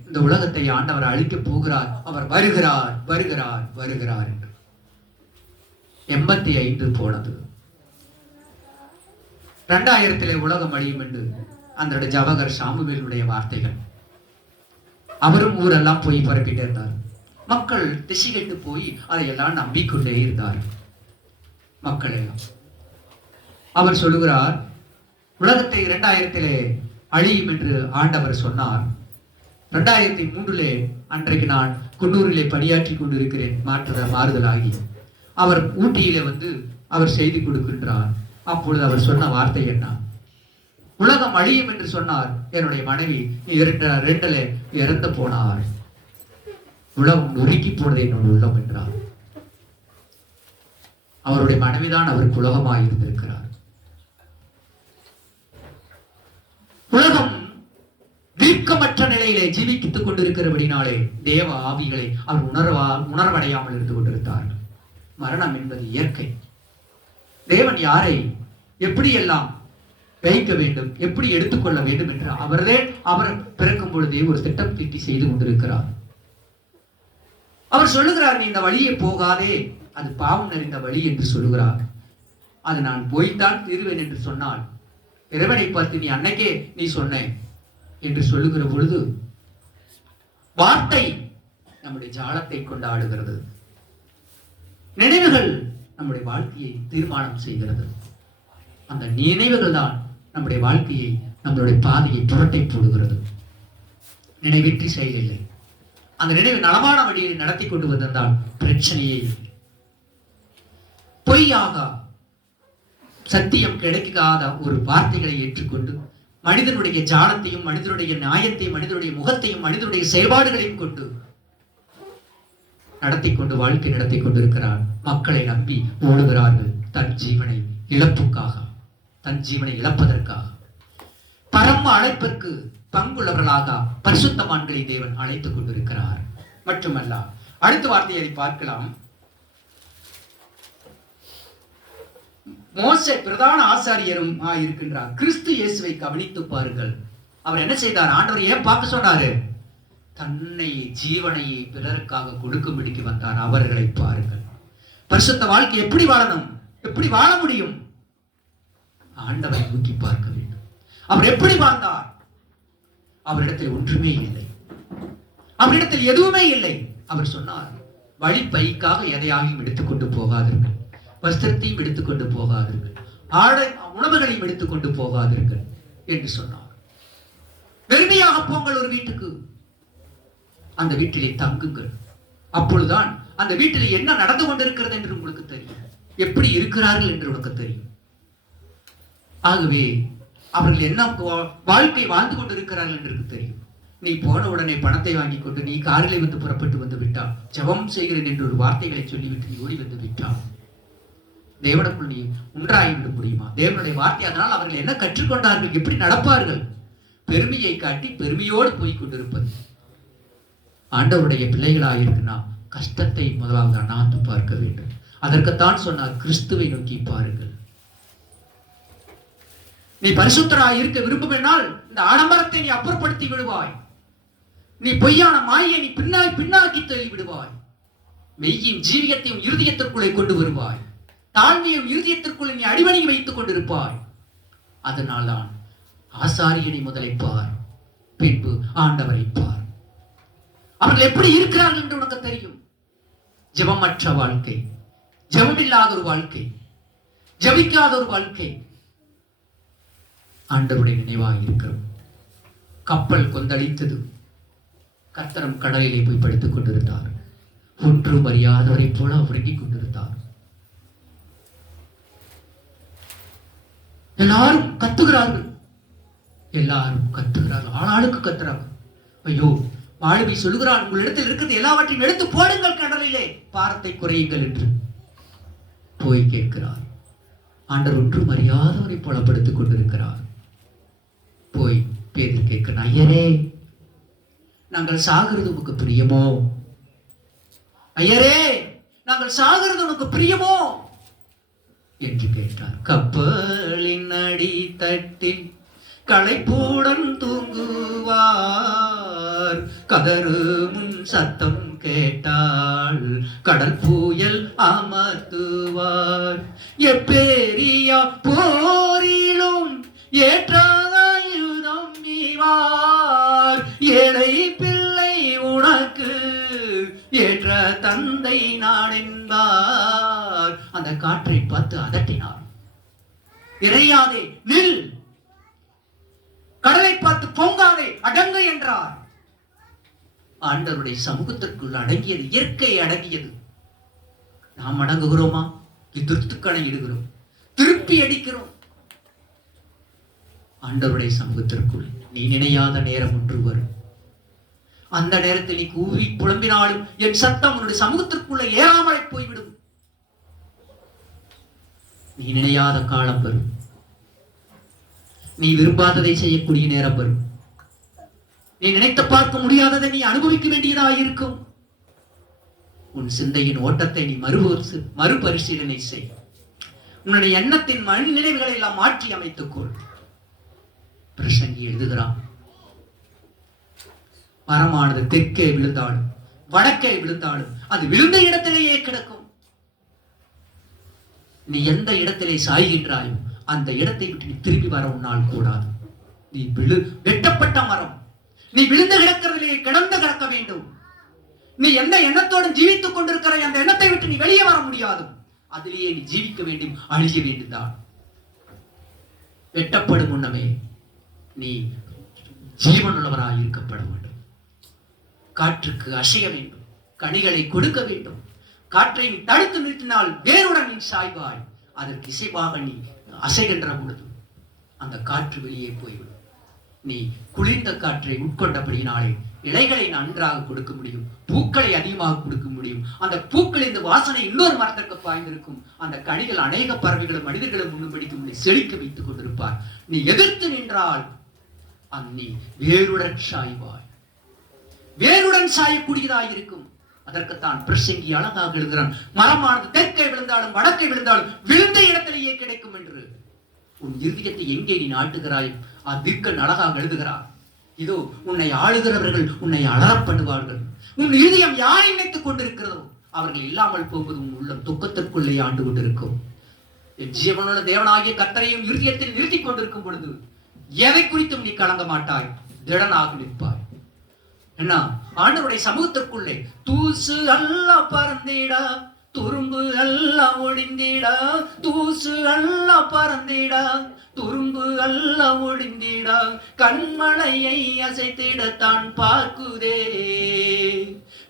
இந்த உலகத்தை ஆண்டவர் அழிக்க போகிறார், அவர் வருகிறார் வருகிறார் வருகிறார் என்று. 85 போனது. 2000 உலகம் அழியும் என்று அந்த ஜவஹர் சாமுவேலுடைய வார்த்தைகள். அவரும் ஊரெல்லாம் போய் பரப்பிட்டே இருந்தார். மக்கள் திசை கெட்டு போய் அதையெல்லாம் நம்பிக்கொண்டே இருந்தார் மக்கள் எல்லாம். அவர் சொல்லுகிறார், உலகத்தை 2000 அழியும் என்று ஆண்டவர் சொன்னார். 2003 அன்றைக்கு நான் குன்னூரிலே பணியாற்றி கொண்டிருக்கிறேன், மாறுதலாகி. அவர் ஊட்டியிலே வந்து அவர் செய்தி கொடுக்கின்றார். அப்பொழுது அவர் சொன்ன வார்த்தை என்ன? உலகம் அழியும் என்று சொன்னார். என்னுடைய மனைவி 2 இறந்து போனார். உலகம் நொறுக்கி போனது என்னோட உள்ளம் என்றார். அவருடைய மனைவிதான் அவருக்கு உலகமாக இருந்திருக்கிறார். உலகம் தீர்க்கமற்ற நிலையிலே ஜீவித்துக் கொண்டிருக்கிறபடினாலே தேவ ஆவிகளை அவர் உணர்வடையாமல் இருந்து கொண்டிருந்தார்கள். மரணம் என்பது இயற்கை. தேவன் யாரை எப்படி எல்லாம் வைக்க வேண்டும், எப்படி எடுத்துக்கொள்ள வேண்டும் என்று அவர் பிறக்கும் பொழுதே ஒரு திட்டம் தீட்டி செய்து கொண்டிருக்கிறார். அவர் சொல்லுகிறார், நீ இந்த வழியை போகாதே, அது பாவம் நிறைந்த வழி என்று சொல்லுகிறார். அது நான் போய்த்தான் தீர்வேன் என்று சொன்னால், இறைவனை பார்த்து நீ அன்னைக்கே நீ சொன்ன என்று சொல்லுகிற பொழுது வார்த்தை நம்முடைய ஜாலத்தை கொண்டாடுகிறது. நினைவுகள் நம்முடைய வாழ்க்கையை தீர்மானம் செய்கிறது. அந்த நினைவுகள் தான் நம்முடைய வாழ்க்கையை, நம்மளுடைய பாதையை புரட்டை போடுகிறது. நினைவின்றி செயலில்லை. அந்த நினைவு நலமான வழியை நடத்தி கொண்டு வந்திருந்தால் பிரச்சனையே. பொய்யாக சத்தியம் கிடைக்காத ஒரு வார்த்தைகளை ஏற்றுக்கொண்டு மனிதனுடைய ஜாலத்தையும் மனிதனுடைய நியாயத்தையும் மனிதனுடைய முகத்தையும் மனிதனுடைய செயல்பாடுகளையும் கொண்டு வாழ்க்கை நடத்தி கொண்டிருக்கிறார். மக்களை நம்பி ஓடுகிறார்கள் தன் ஜீவனை இழப்புக்காக, தன் ஜீவனை இழப்பதற்காக. பரம அழைப்பிற்கு பங்குள்ளவர்களாக பரிசுத்தவான்களை தேவன் அழைத்துக் கொண்டிருக்கிறார். மட்டுமல்ல, அடுத்த வார்த்தையை பார்க்கலாம். மோசே பிரதான ஆசாரியரும் இருக்கின்றார். கிறிஸ்து இயேசுவை கவனித்து பாருங்கள். அவர் என்ன செய்தார்? ஆண்டவர் ஏன் பார்க்க சொன்னாரு? தன்னை ஜீவனை பிறருக்காக கொடுக்கும்படிக்கு வந்தார். அவர்களை பாருங்கள். பரிசுத்த வாழ்க்கை எப்படி வாழணும், எப்படி வாழ முடியும்? ஆண்டவரை நோக்கி பார்க்க வேண்டும். அவர் எப்படி வாழ்ந்தார்? அவரிடத்தில் ஒன்றுமே இல்லை, அவரிடத்தில் எதுவுமே இல்லை. அவர் சொன்னார், வழி பைக்காக எதையாகவும் எடுத்துக்கொண்டு போகாதீர்கள், வஸ்திரத்தையும் எடுத்துக்கொண்டு போகாதீர்கள், உணவுகளையும் எடுத்துக்கொண்டு போகாதீர்கள் என்று சொன்னார். வெறுமையாக போங்கள் ஒரு வீட்டுக்கு, அந்த வீட்டிலே தங்குங்கள். அப்பொழுதுதான் அந்த வீட்டில் என்ன நடந்து கொண்டிருக்கிறது என்று உங்களுக்கு தெரியும், எப்படி இருக்கிறார்கள் என்று உனக்கு தெரியும். ஆகவே அவர்கள் என்ன வாழ்க்கை வாழ்ந்து கொண்டிருக்கிறார்கள் என்று தெரியும். நீ போன உடனே பணத்தை வாங்கி கொண்டு நீ காரிலே வந்து புறப்பட்டு வந்து விட்டால், ஜெபம் செய்கிறேன் என்று ஒரு வார்த்தைகளை சொல்லிவிட்டு நீ ஓடி வந்து விட்டால், தேவனுக்குள் நீ உண்டாகிவிட முடியுமா? தேவனுடைய வார்த்தை. அதனால் அவர்கள் என்ன கற்றுக்கொண்டார்கள், எப்படி நடப்பார்கள்? பெருமையை காட்டி பெருமையோடு போய் கொண்டிருப்பது. ஆண்டவருடைய பிள்ளைகளாயிருக்குன்னா கஷ்டத்தை முதலாவது அண்ணாந்து பார்க்க வேண்டும். அதற்குத்தான் சொன்னார், கிறிஸ்துவை நோக்கி பாருங்கள். நீ பரிசுத்தராய் இருக்க விரும்புமென்றால் இந்த ஆடம்பரத்தை நீ அப்புறப்படுத்தி விடுவாய். நீ பொய்யான மாயை நீ பின்னாக்கி தள்ளி விடுவாய். மெய்யின் ஜீவியத்தையும் இருதயத்திற்குள்ளே கொண்டு வருவாய். தாழ்மையும் இருதயத்திற்குள்ளே நீ அடிவணி வைத்துக் கொண்டிருப்பாய். அதனால்தான் ஆசாரியனை முதலை பார், பின்பு ஆண்டவரை பார். அவர்கள் எப்படி இருக்கிறார்கள் என்று உனக்கு தெரியும். ஜெபமற்ற வாழ்க்கை, ஜெபமில்லாத ஒரு வாழ்க்கை, ஜெபிக்காத ஒரு வாழ்க்கை. ஆண்டவருடைய நினைவாக இருக்கிறோம். கப்பல் கொந்தளித்தது. கர்த்தரும் கடலிலே போய் படுத்துக் கொண்டிருந்தார். ஒன்றும் அறியாதவரை போல உறங்கிக் கொண்டிருந்தார். எல்லாரும் கத்துகிறார்கள், ஆளாளுக்கு கத்துறார்கள். ஐயோ, மாலுமி சொல்லுகிறான், உங்களிடத்தில் இருக்கிறது எல்லாவற்றையும் எடுத்து போடுங்கள் கடலிலே, பாரத்தை குறையுங்கள் என்று போய் கேட்கிறார். ஆண்டவர் ஒன்றும் அறியாதவரை போல படுத்துக் கொண்டிருக்கிறார். போய் பேதுரு கேட்கிறார், ஐயரே, நாங்கள் சாகிறது உனக்கு பிரியமோ? ஐயரே, நாங்கள் சாகிறது உனக்கு பிரியமோ என்று கேட்டார். கப்பலின் அடி தட்டில் களைப்புடன் தூங்குவார், கதறும் சத்தம் கேட்டால் கடல் புயல் அமர்த்துவார். எப்பேரியா போரிலும் ஏற்றாயுதம் நீவார், ஏழை பிள்ளை உனக்கு ஏற்ற தந்தை நான் என்பார். அந்த காற்றை பார்த்து அதட்டினார். இறையாதே, நில். கடலை பார்த்து பொங்காதே, அடங்கு என்றார். ஆண்டவருடைய சமூகத்திற்குள் அடங்கியது, இயற்கை அடங்கியது. நாம் அடங்குகிறோமா? எதிர்த்துக்களை இடுகிறோம், திருப்பி அடிக்கிறோம். ஆண்டவருடைய சமூகத்திற்குள் நீ நினையாத நேரம் ஒன்று வரும். அந்த நேரத்தில் நீ கூவி புலம்பினாலும் என் சத்தம் உன்னுடைய சமூகத்திற்குள்ள ஏறாமலே போய்விடும். நீ நினையாத காலம் வரும். நீ விரும்பாததை செய்யக்கூடிய நேரம் வரும். நீ நினைத்து பார்க்க முடியாததை நீ அனுபவிக்க வேண்டியதாக இருக்கும். உன் சிந்தையின் ஓட்டத்தை நீ மறுபரிசீலனை செய். உன்னுடைய எண்ணத்தின் மணி நினைவுகளை எல்லாம் மாற்றி அமைத்துக்கொள். பிரசங்கி எழுதுகிறான், மரமானது தெற்கே விழுந்தாலும் வடக்கே விழுந்தாலும் அது விழுந்த இடத்திலேயே கிடக்கும். நீ எந்த இடத்திலே சாய்கின்றாயோ அந்த இடத்தை விட்டு நீ திரும்பி வர உன்னால் கூடாது. நீ வெட்டப்பட்ட மரம், நீ விழுந்து கிடக்கிறதிலே கிடந்து கிடக்க வேண்டும். நீ எந்த எண்ணத்தோடு ஜீவித்துக் கொண்டிருக்கிற அந்த எண்ணத்தை விட்டு நீ வெளியே வர முடியாது. அதிலேயே நீ ஜீவிக்க வேண்டும், அழிய வேண்டும்தான். வெட்டப்படும் முன்னமே நீ ஜீவனுள்ளவராக இருக்கப்பட வேண்டும். காற்றுக்கு அசைய வேண்டும், கனிகளை கொடுக்க வேண்டும். காற்றை நீ தடுத்து நிறுத்தினால் வேருடன் நீ சாய்வாய். அதற்கு இசைவாக நீ அசைகின்ற பொழுது அந்த காற்று வெளியே போய்விடும். நீ குளிர்ந்த காற்றை உட்கொண்டபடியினாலே இலைகளை நன்றாக கொடுக்க முடியும், பூக்களை அதிகமாக கொடுக்க முடியும். அந்த பூக்கள் இந்த வாசனை இன்னொரு மரத்திற்கு பாய்ந்திருக்கும். அந்த கனிகள் அநேக பறவைகளும் மனிதர்களும் முன்னுபடிக்கும் செழிக்க வைத்துக் கொண்டிருப்பார். நீ எதிர்த்து நின்றால் நீ வேருடன் சாய்வாய். வேருடன் சாயக்கூடியதாக இருக்கும். அதற்குத்தான் பிரசங்கி அழகாக எழுதுகிறான், மரமானது தெற்கே விழுந்தாலும் வடக்கே விழுந்தாலும் விழுந்த இடத்திலேயே கிடைக்கும் என்று. உன் இருதயத்தை எங்கே நீ நாட்டுகிறாய்? அதிர்க்கன் அழகாக எழுதுகிறார். இதோ உன்னை ஆளுகிறவர்கள் உன்னை அலறப் பண்ணுவார்கள். உன் இருதயம் யாரை நினைத்துக் கொண்டிருக்கிறதோ அவர்கள் இல்லாமல் போகும்போது உன் உள்ளம் துக்கத்திற்குள்ளே ஆண்டு கொண்டிருக்கும். என் ஜீவனுள்ள தேவனாகிய கர்த்தரையும் இருதயத்தில் நிறுத்திக் கொண்டிருக்கும் பொழுது எதை குறித்தும் நீ கலங்க மாட்டாய், திடனாக நிற்பாய். என்ன ஆண்டவருடைய சமூகத்திற்குள்ளே தூசு அல்ல பறந்திடா, துரும்பு அல்ல ஒடிந்திடா, தூசு அல்ல பறந்திடா, துரும்பு அல்ல ஒடிந்திடா, கண்மலையை அசைத்திடத்தான் பார்க்குதே,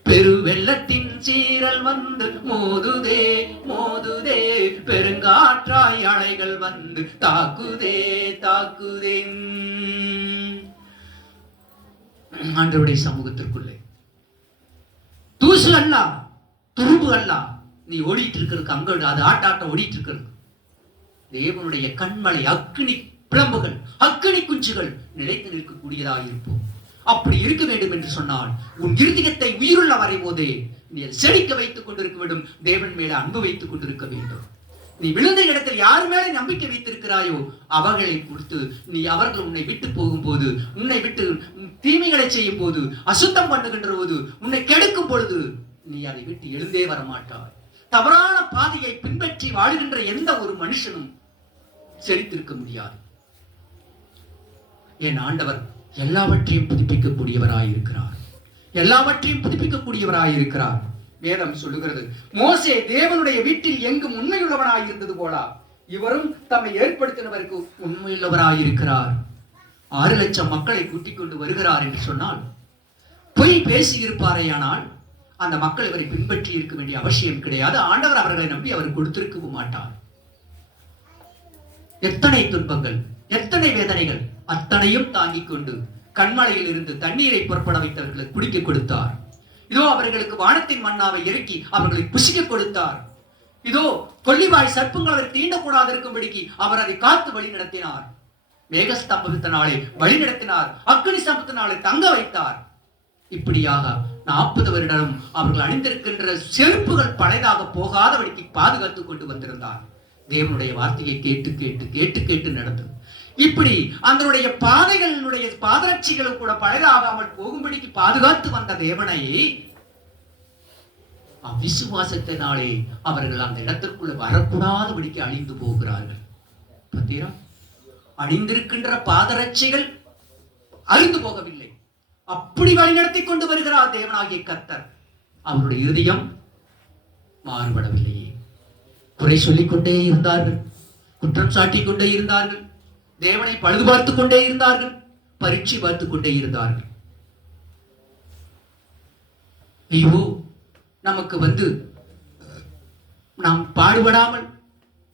பெரு வெள்ளத்தின் சீரல் வந்து மோதுதே மோதுதே, பெருங்காற்றாய் அலைகள் வந்து தாக்குதே தாக்குதே. ஆண்டவருடைய சமூகத்திற்குள்ளே தூசு அல்ல, துரும்பு அல்ல, நீ ஓடிட்டு இருக்கிறதுக்கு அங்க அது ஆட்டாட்டம் ஓடிட்டு இருக்கிறது. தேவனுடைய கண்மலை அக்கினி பிளம்புகள், அக்கினி குஞ்சுகள் நிலைத்து நிற்கக்கூடியதாக இருப்போம். அப்படி இருக்க வேண்டும் என்று சொன்னால் உன் இருதயத்தை உயிருள்ள வரை போதே நீ செழிக்க வைத்துக் கொண்டிருக்க வேண்டும். தேவன் மேல அன்பு வைத்துக் கொண்டிருக்க வேண்டும். நீ விழுந்த இடத்தில் யார் மேல நம்பிக்கை வைத்திருக்கிறாயோ அவர்களை கொடுத்து நீ அவர்கள் உன்னை விட்டு போகும்போது, உன்னை விட்டு தீமைகளை செய்யும் போது, அசுத்தம் பண்ணுகின்ற போது, உன்னை கெடுக்கும் பொழுது நீ அதை விட்டு எழுந்தே வரமாட்டாய். தவறான பாதையை பின்பற்றி வாழ்கின்ற எந்த ஒரு மனுஷனும் செழித்திருக்க முடியாது. என் ஆண்டவர் எல்லாவற்றையும் புதுப்பிக்கக்கூடியவராயிருக்கிறார், எல்லாவற்றையும் புதுப்பிக்கக்கூடியவராயிருக்கிறார். வேதம் சொல்லுகிறது, மோசே தேவனுடைய வீட்டில் எங்கும் உண்மையுள்ளவனாயிருந்தது போல இவரும் தம்மை ஏற்படுத்தினவருக்கு உண்மையுள்ளவராயிருக்கிறார். 6 லட்சம் மக்களை கூட்டிக் கொண்டு வருகிறார் என்று சொன்னால் பொய் பேசி இருப்பாரேயானால் அந்த மக்கள் இவரை பின்பற்றி இருக்க வேண்டிய அவசியம் கிடையாது. ஆண்டவர் அவர்களை நம்பி அவர் கொடுத்திருக்கவும் மாட்டார். எத்தனை துன்பங்கள், எத்தனை வேதனைகள், அத்தனையும் தாங்கிக் கொண்டு கண்மலையில் இருந்து தண்ணீரை புறப்பட வைத்தவர்களுக்கு குடிக்க கொடுத்தார். இதோ அவர்களுக்கு வானத்தின் மன்னாவை இறக்கி அவர்களை புசிக்க கொடுத்தார். இதோ கொல்லிவாய் சர்ப்பங்கள் அவர் தீண்டக்கூடாது இருக்கும்படிக்கு அவர் அதை காத்து வழி நடத்தினார். மேகஸ்தம்பத்தினாலே வழி நடத்தினார், அக்னி ஸ்தம்பத்தினாலே தங்க வைத்தார். இப்படியாக 40 வருடம் அவர்கள் அணிந்திருக்கின்ற செருப்புகள் பழைதாக போகாதபடிக்கு பாதுகாத்துக் கொண்டு வந்திருந்தார். தேவனுடைய வார்த்தையை கேட்டு கேட்டு கேட்டு கேட்டு நடந்தது. இப்படி அதனுடைய பாதைகளுடைய பாதரட்சிகளும் கூட பழைதாகாமல் போகும்படிக்கு பாதுகாத்து வந்த தேவனை அவிசுவாசத்தினாலே அவர்கள் அந்த இடத்திற்குள்ள வரக்கூடாதபடிக்கு அழிந்து போகிறார்கள். பத்தீரா, அணிந்திருக்கின்ற பாதரட்சிகள் அழிந்து போகவில்லை. அப்படி வழிநடத்தி கொண்டு வருகிறார் தேவனாகிய கர்த்தர். அவருடைய இருதயம் மாறுபடவில்லையே. குறை சொல்லிக் கொண்டே இருந்தார்கள், குற்றம் சாட்டிக் கொண்டே இருந்தார்கள், தேவனை பழுது பார்த்துக் கொண்டே இருந்தார்கள், பரீட்சை பார்த்துக் கொண்டே இருந்தார்கள். ஐயோ, நமக்கு நாம் பாடுபடாமல்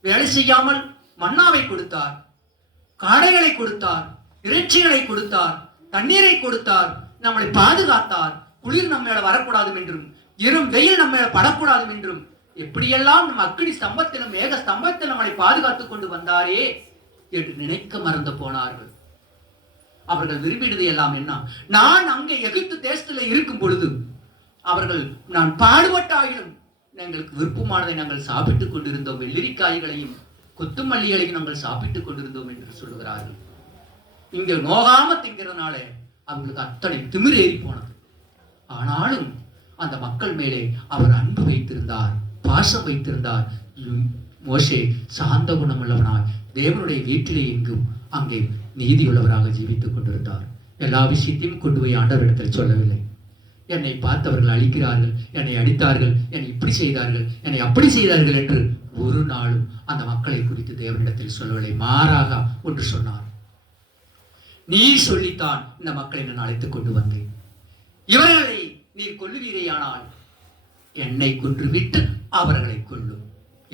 வேலை செய்யாமல் மன்னாவை கொடுத்தார், காடைகளை கொடுத்தார், இறைச்சிகளை கொடுத்தார், தண்ணீரை கொடுத்தார், நம்மளை பாதுகாத்தார். குளிர் நம்ம மேல வரக்கூடாது என்றும், இரும் வெயில் நம்ம மேல படக்கூடாது என்றும், எப்படியெல்லாம் நம்ம அக்னி ஸ்தம்பத்திலும் மேக ஸ்தம்பத்தில் நம்மளை பாதுகாத்துக் கொண்டு வந்தாரே என்று நினைக்க மறந்து போனார்கள். அவர்கள் விரும்பினது எல்லாம் என்ன? நான் அங்கே எகிப்து தேசத்தில் இருக்கும் பொழுது அவர்கள் நான் பாடுபட்டாயிலும் எங்களுக்கு விருப்பமானதை நாங்கள் சாப்பிட்டுக் கொண்டிருந்தோம், வெள்ளரிக்காய்களையும் கொத்துமல்லிகளையும் நாங்கள் சாப்பிட்டுக் கொண்டிருந்தோம் என்று சொல்லுகிறார்கள். இங்க நோகாம திங்கிறதுனால அவங்களுக்கு அத்தனை திமிர் ஏறி போனது. ஆனாலும் அந்த மக்கள் மேலே அவர் அன்பு வைத்திருந்தார், பாசம் வைத்திருந்தார். மோசே சாந்த குணமுள்ளவனாய் தேவனுடைய வீட்டிலே எங்கும் அங்கே நீதியுள்ளவராக ஜீவித்துக் கொண்டிருந்தார். எல்லா விஷயத்தையும் கொண்டு போய் ஆண்டவரிடத்தில் சொல்லவில்லை. என்னை பார்த்தவர்கள் அழிக்கிறார்கள், என்னை அடித்தார்கள், என்னை இப்படி செய்தார்கள், என்னை அப்படி செய்தார்கள் என்று ஒரு நாளும் அந்த மக்களை குறித்து தேவனிடத்தில் சொல்லவில்லை. மாறாக ஒன்று சொன்னார், நீ சொல்லித்தான் இந்த மக்களை நான் அழைத்துக் கொண்டு வந்தேன். இவர்களை நீர் கொல்லுவீரேயானால் என்னை கொன்றுவிட்டு அவர்களை கொல்லும்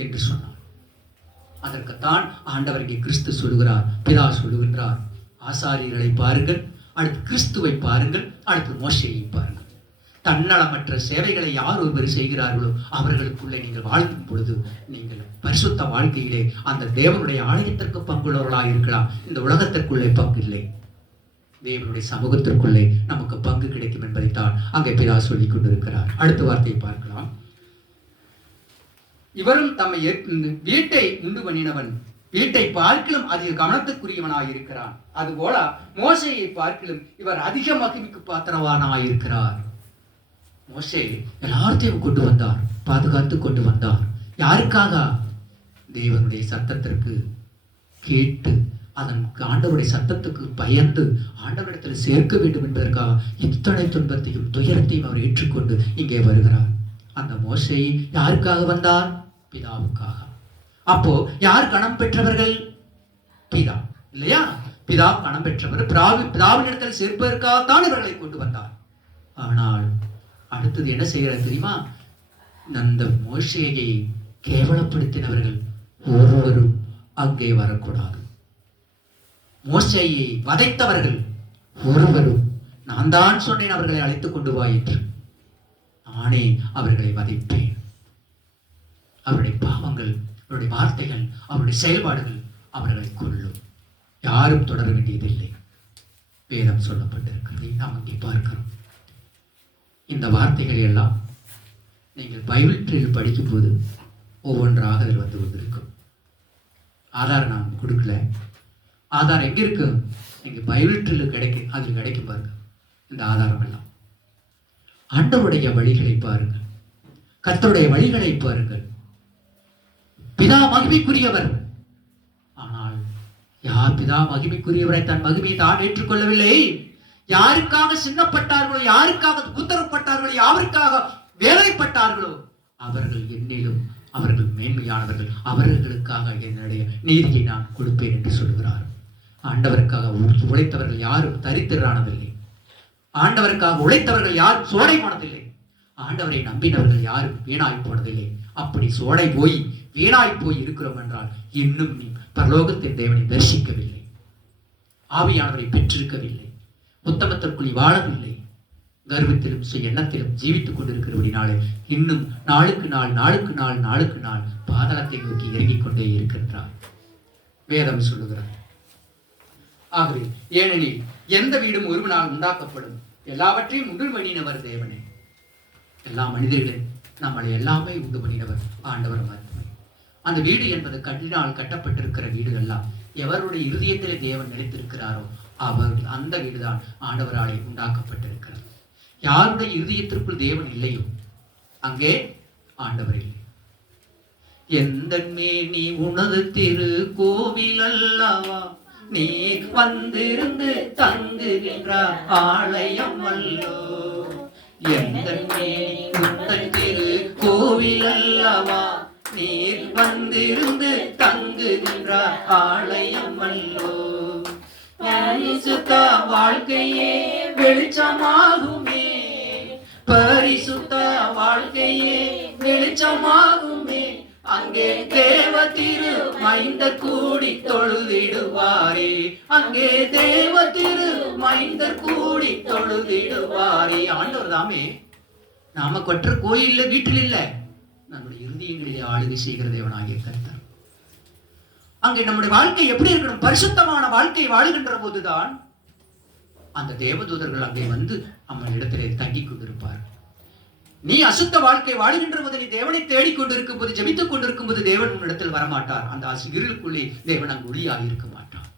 என்று சொன்னார். அதற்குத்தான் ஆண்டவருக்கு கிறிஸ்து சொல்லுகிறார், பிதா சொல்லுகின்றார், ஆசாரியர்களை பாருங்கள், அடுத்து கிறிஸ்துவை பாருங்கள், அடுத்து மோசேயை பாருங்கள். தன்னலமற்ற சேவைகளை யார் ஒருவர் செய்கிறார்களோ அவர்களுக்குள்ளே நீங்கள் வாழும் பொழுது நீங்கள் பரிசுத்த வாழ்க்கையிலே அந்த தேவனுடைய ஆலயத்திற்கு பங்குள்ளவர்களாக இருக்கலாம். இந்த உலகத்திற்குள்ளே பங்கு இல்லை, தேவனுடைய சமூகத்திற்குள்ளே நமக்கு பங்கு கிடைக்கும் என்பதைத்தான் அங்கே பிதா சொல்லிக் கொண்டிருக்கிறார். அடுத்த வார்த்தையை பார்க்கலாம். இவரும் தம்மை வீட்டை உண்டு பண்ணினவன் வீட்டை பார்க்கிலும் அதிக கவனத்துக்குரியவனாக இருக்கிறான். அதுபோல மோசேயை பார்க்கிலும் இவர் அதிக மகிமைக்கு பாத்திரவானாக இருக்கிறார். மோசே எல்லாத்தையும் கொண்டு வந்தார், பாதுகாத்து கொண்டு வந்தார். யாருக்காக? தேவனுடைய சத்தத்திற்கு கேட்டு அதன் ஆண்டவருடைய சத்தத்துக்கு பயந்து ஆண்டவரிடத்தில் சேர்க்க வேண்டும் என்பதற்காக இத்தனை துன்பத்தையும் துயரத்தையும் அவர் ஏற்றுக்கொண்டு இங்கே வருகிறார். அந்த மோசே யாருக்காக வந்தார்? பிதாவுக்காக. அப்போ யார் கணம் பெற்றவர்கள்? பிதா இல்லையா? பிதா கணம் பெற்றவர். பிதாவினிடத்தில் சேர்ப்பதற்காகத்தான் இவர்களை கொண்டு வந்தார். ஆனால் அடுத்தது என்ன செய்கிறார் தெரியுமா? அந்த மோசேயை கேவலப்படுத்தினவர்கள் ஒருவரும் அங்கே வரக்கூடாது. மோசேயை வதைத்தவர்கள் ஒருவரும் நான் தான் சொன்னேன் அவர்களை அழைத்துக் கொண்டு வா என்று. நானே அவர்களை வதைப்பேன். அவருடைய பாவங்கள், அவருடைய வார்த்தைகள், அவருடைய செயல்பாடுகள் அவர்களை கொல்லும். யாரும் தொடர வேண்டியதில்லை. வேதம் சொல்லப்பட்டிருக்கிறதை நாம் அங்கே பார்க்கிறோம். இந்த வார்த்தைகள் எல்லாம் நீங்கள் பைபிள் ட்ரீல் படிக்கும் போது ஒவ்வொன்றாக அதில் வந்து கொண்டிருக்கும். ஆதாரம் நான் கொடுக்கல. ஆதாரம் எங்க இருக்கு? நீங்க பைபிள் ட்ரீல் கிடைக்கும், அதில் கிடைக்கும் பாருங்க இந்த ஆதாரம் எல்லாம். ஆண்டவருடைய வழிகளை பாருங்கள், கர்த்தருடைய வழிகளை பாருங்கள். பிதா மகிமைக்குரியவர். ஆனால் யார் பிதா மகிமைக்குரியவரை தன் மகிமையை தான் ஏற்றுக்கொள்ளவில்லை. யாருக்காக சின்னப்பட்டார்களோ, யாருக்காக உத்தரப்பட்டார்களோ, யாருக்காக வேலைப்பட்டார்களோ அவர்கள் என்னிலும் அவர்கள் மேன்மையானவர்கள், அவர்களுக்காக என்னுடைய நீதியை நான் கொடுப்பேன் என்று சொல்கிறார். ஆண்டவருக்காக உழைத்தவர்கள் யாரும் தரித்திரானதில்லை. ஆண்டவருக்காக உழைத்தவர்கள் யாரும் சோடை போனதில்லை. ஆண்டவரை நம்பினவர்கள் யாரும் வீணாய் போனதில்லை. அப்படி சோடை போய் வீணாய் போய் இருக்கிறோம் என்றால் இன்னும் நீ பரலோகத்தின் தேவனை தரிசிக்கவில்லை, ஆவியானவரை பெற்றிருக்கவில்லை, உத்தமத்திற்குள் வாழவில்லை, கர்வத்திலும் எண்ணத்திலும் ஜீவித்துக் கொண்டிருக்கிறபடினாலே இன்னும் நாளுக்கு நாள் நாளுக்கு நாள் நாளுக்கு நாள் பாதாளத்தை நோக்கி இறங்கிக் கொண்டே இருக்கின்றார். வேதம் சொல்லுகிறார். ஆகவே ஏனெனில் எந்த வீடும் ஒருவனால் உண்டாக்கப்படும், எல்லாவற்றையும் உண்டு பண்ணினவர் தேவனே. எல்லா மனிதர்களும் நம்மளை எல்லாமே உண்டு பண்ணினவர் ஆண்டவர் மட்டுமே. அந்த வீடு என்பது கண்ணினால் கட்டப்பட்டிருக்கிற வீடுகள்லாம் எவருடைய இருதயத்திலே தேவன் நிலைத்திருக்கிறாரோ அவர் அந்த வீடுதான் ஆண்டவராலே உண்டாக்கப்பட்டிருக்கிறது. யாருடைய இருதயத்திற்குள் தேவன் இல்லையோ அங்கே ஆண்டவர் இல்லை. எந்த மேனி உனது திரு கோவில் அல்லவா, நீ வந்திருந்து தங்குகின்ற ஆலயம் அல்லோ. எந்த மேனி உனது திரு கோவில் அல்லவா, நீர் வந்திருந்து தங்குகின்ற ஆலயம் அல்லோ. பரிசுத்த வாழ்க்கையே வெளிச்சமாகுமே, பரிசுத்த வாழ்க்கையே வெளிச்சமாகுமே. அங்கே தேவ திரு மைந்த கூடி தொழுதிடுவாரே, அங்கே தேவ திரு மைந்த கூடி தொழுதிடுவாரே. ஆண்டவர் தாமே நாம கற்ற கோயில்ல வீட்டில் இல்ல, நம்முடைய இருதயங்களிலே ஆளுகை செய்கிற தேவனாகிய கர்த்தர். அங்கே நம்முடைய வாழ்க்கை எப்படி இருக்கணும்? பரிசுத்தமான வாழ்க்கை வாழுகின்ற போதுதான் அந்த தேவதூதர்கள் அங்கே வந்து நம்ம இடத்திலே தங்கி கொண்டிருப்பார். நீ அசுத்த வாழ்க்கை வாழுகின்ற போது, நீ தேவனை தேடிக் கொண்டிருக்கும் போது, ஜெபித்துக் கொண்டிருக்கும் போது தேவன் உன்னிடத்தில் வரமாட்டார். அந்த இருளுக்குள்ளே தேவன் அங்கு ஒளியாக இருக்க மாட்டார்.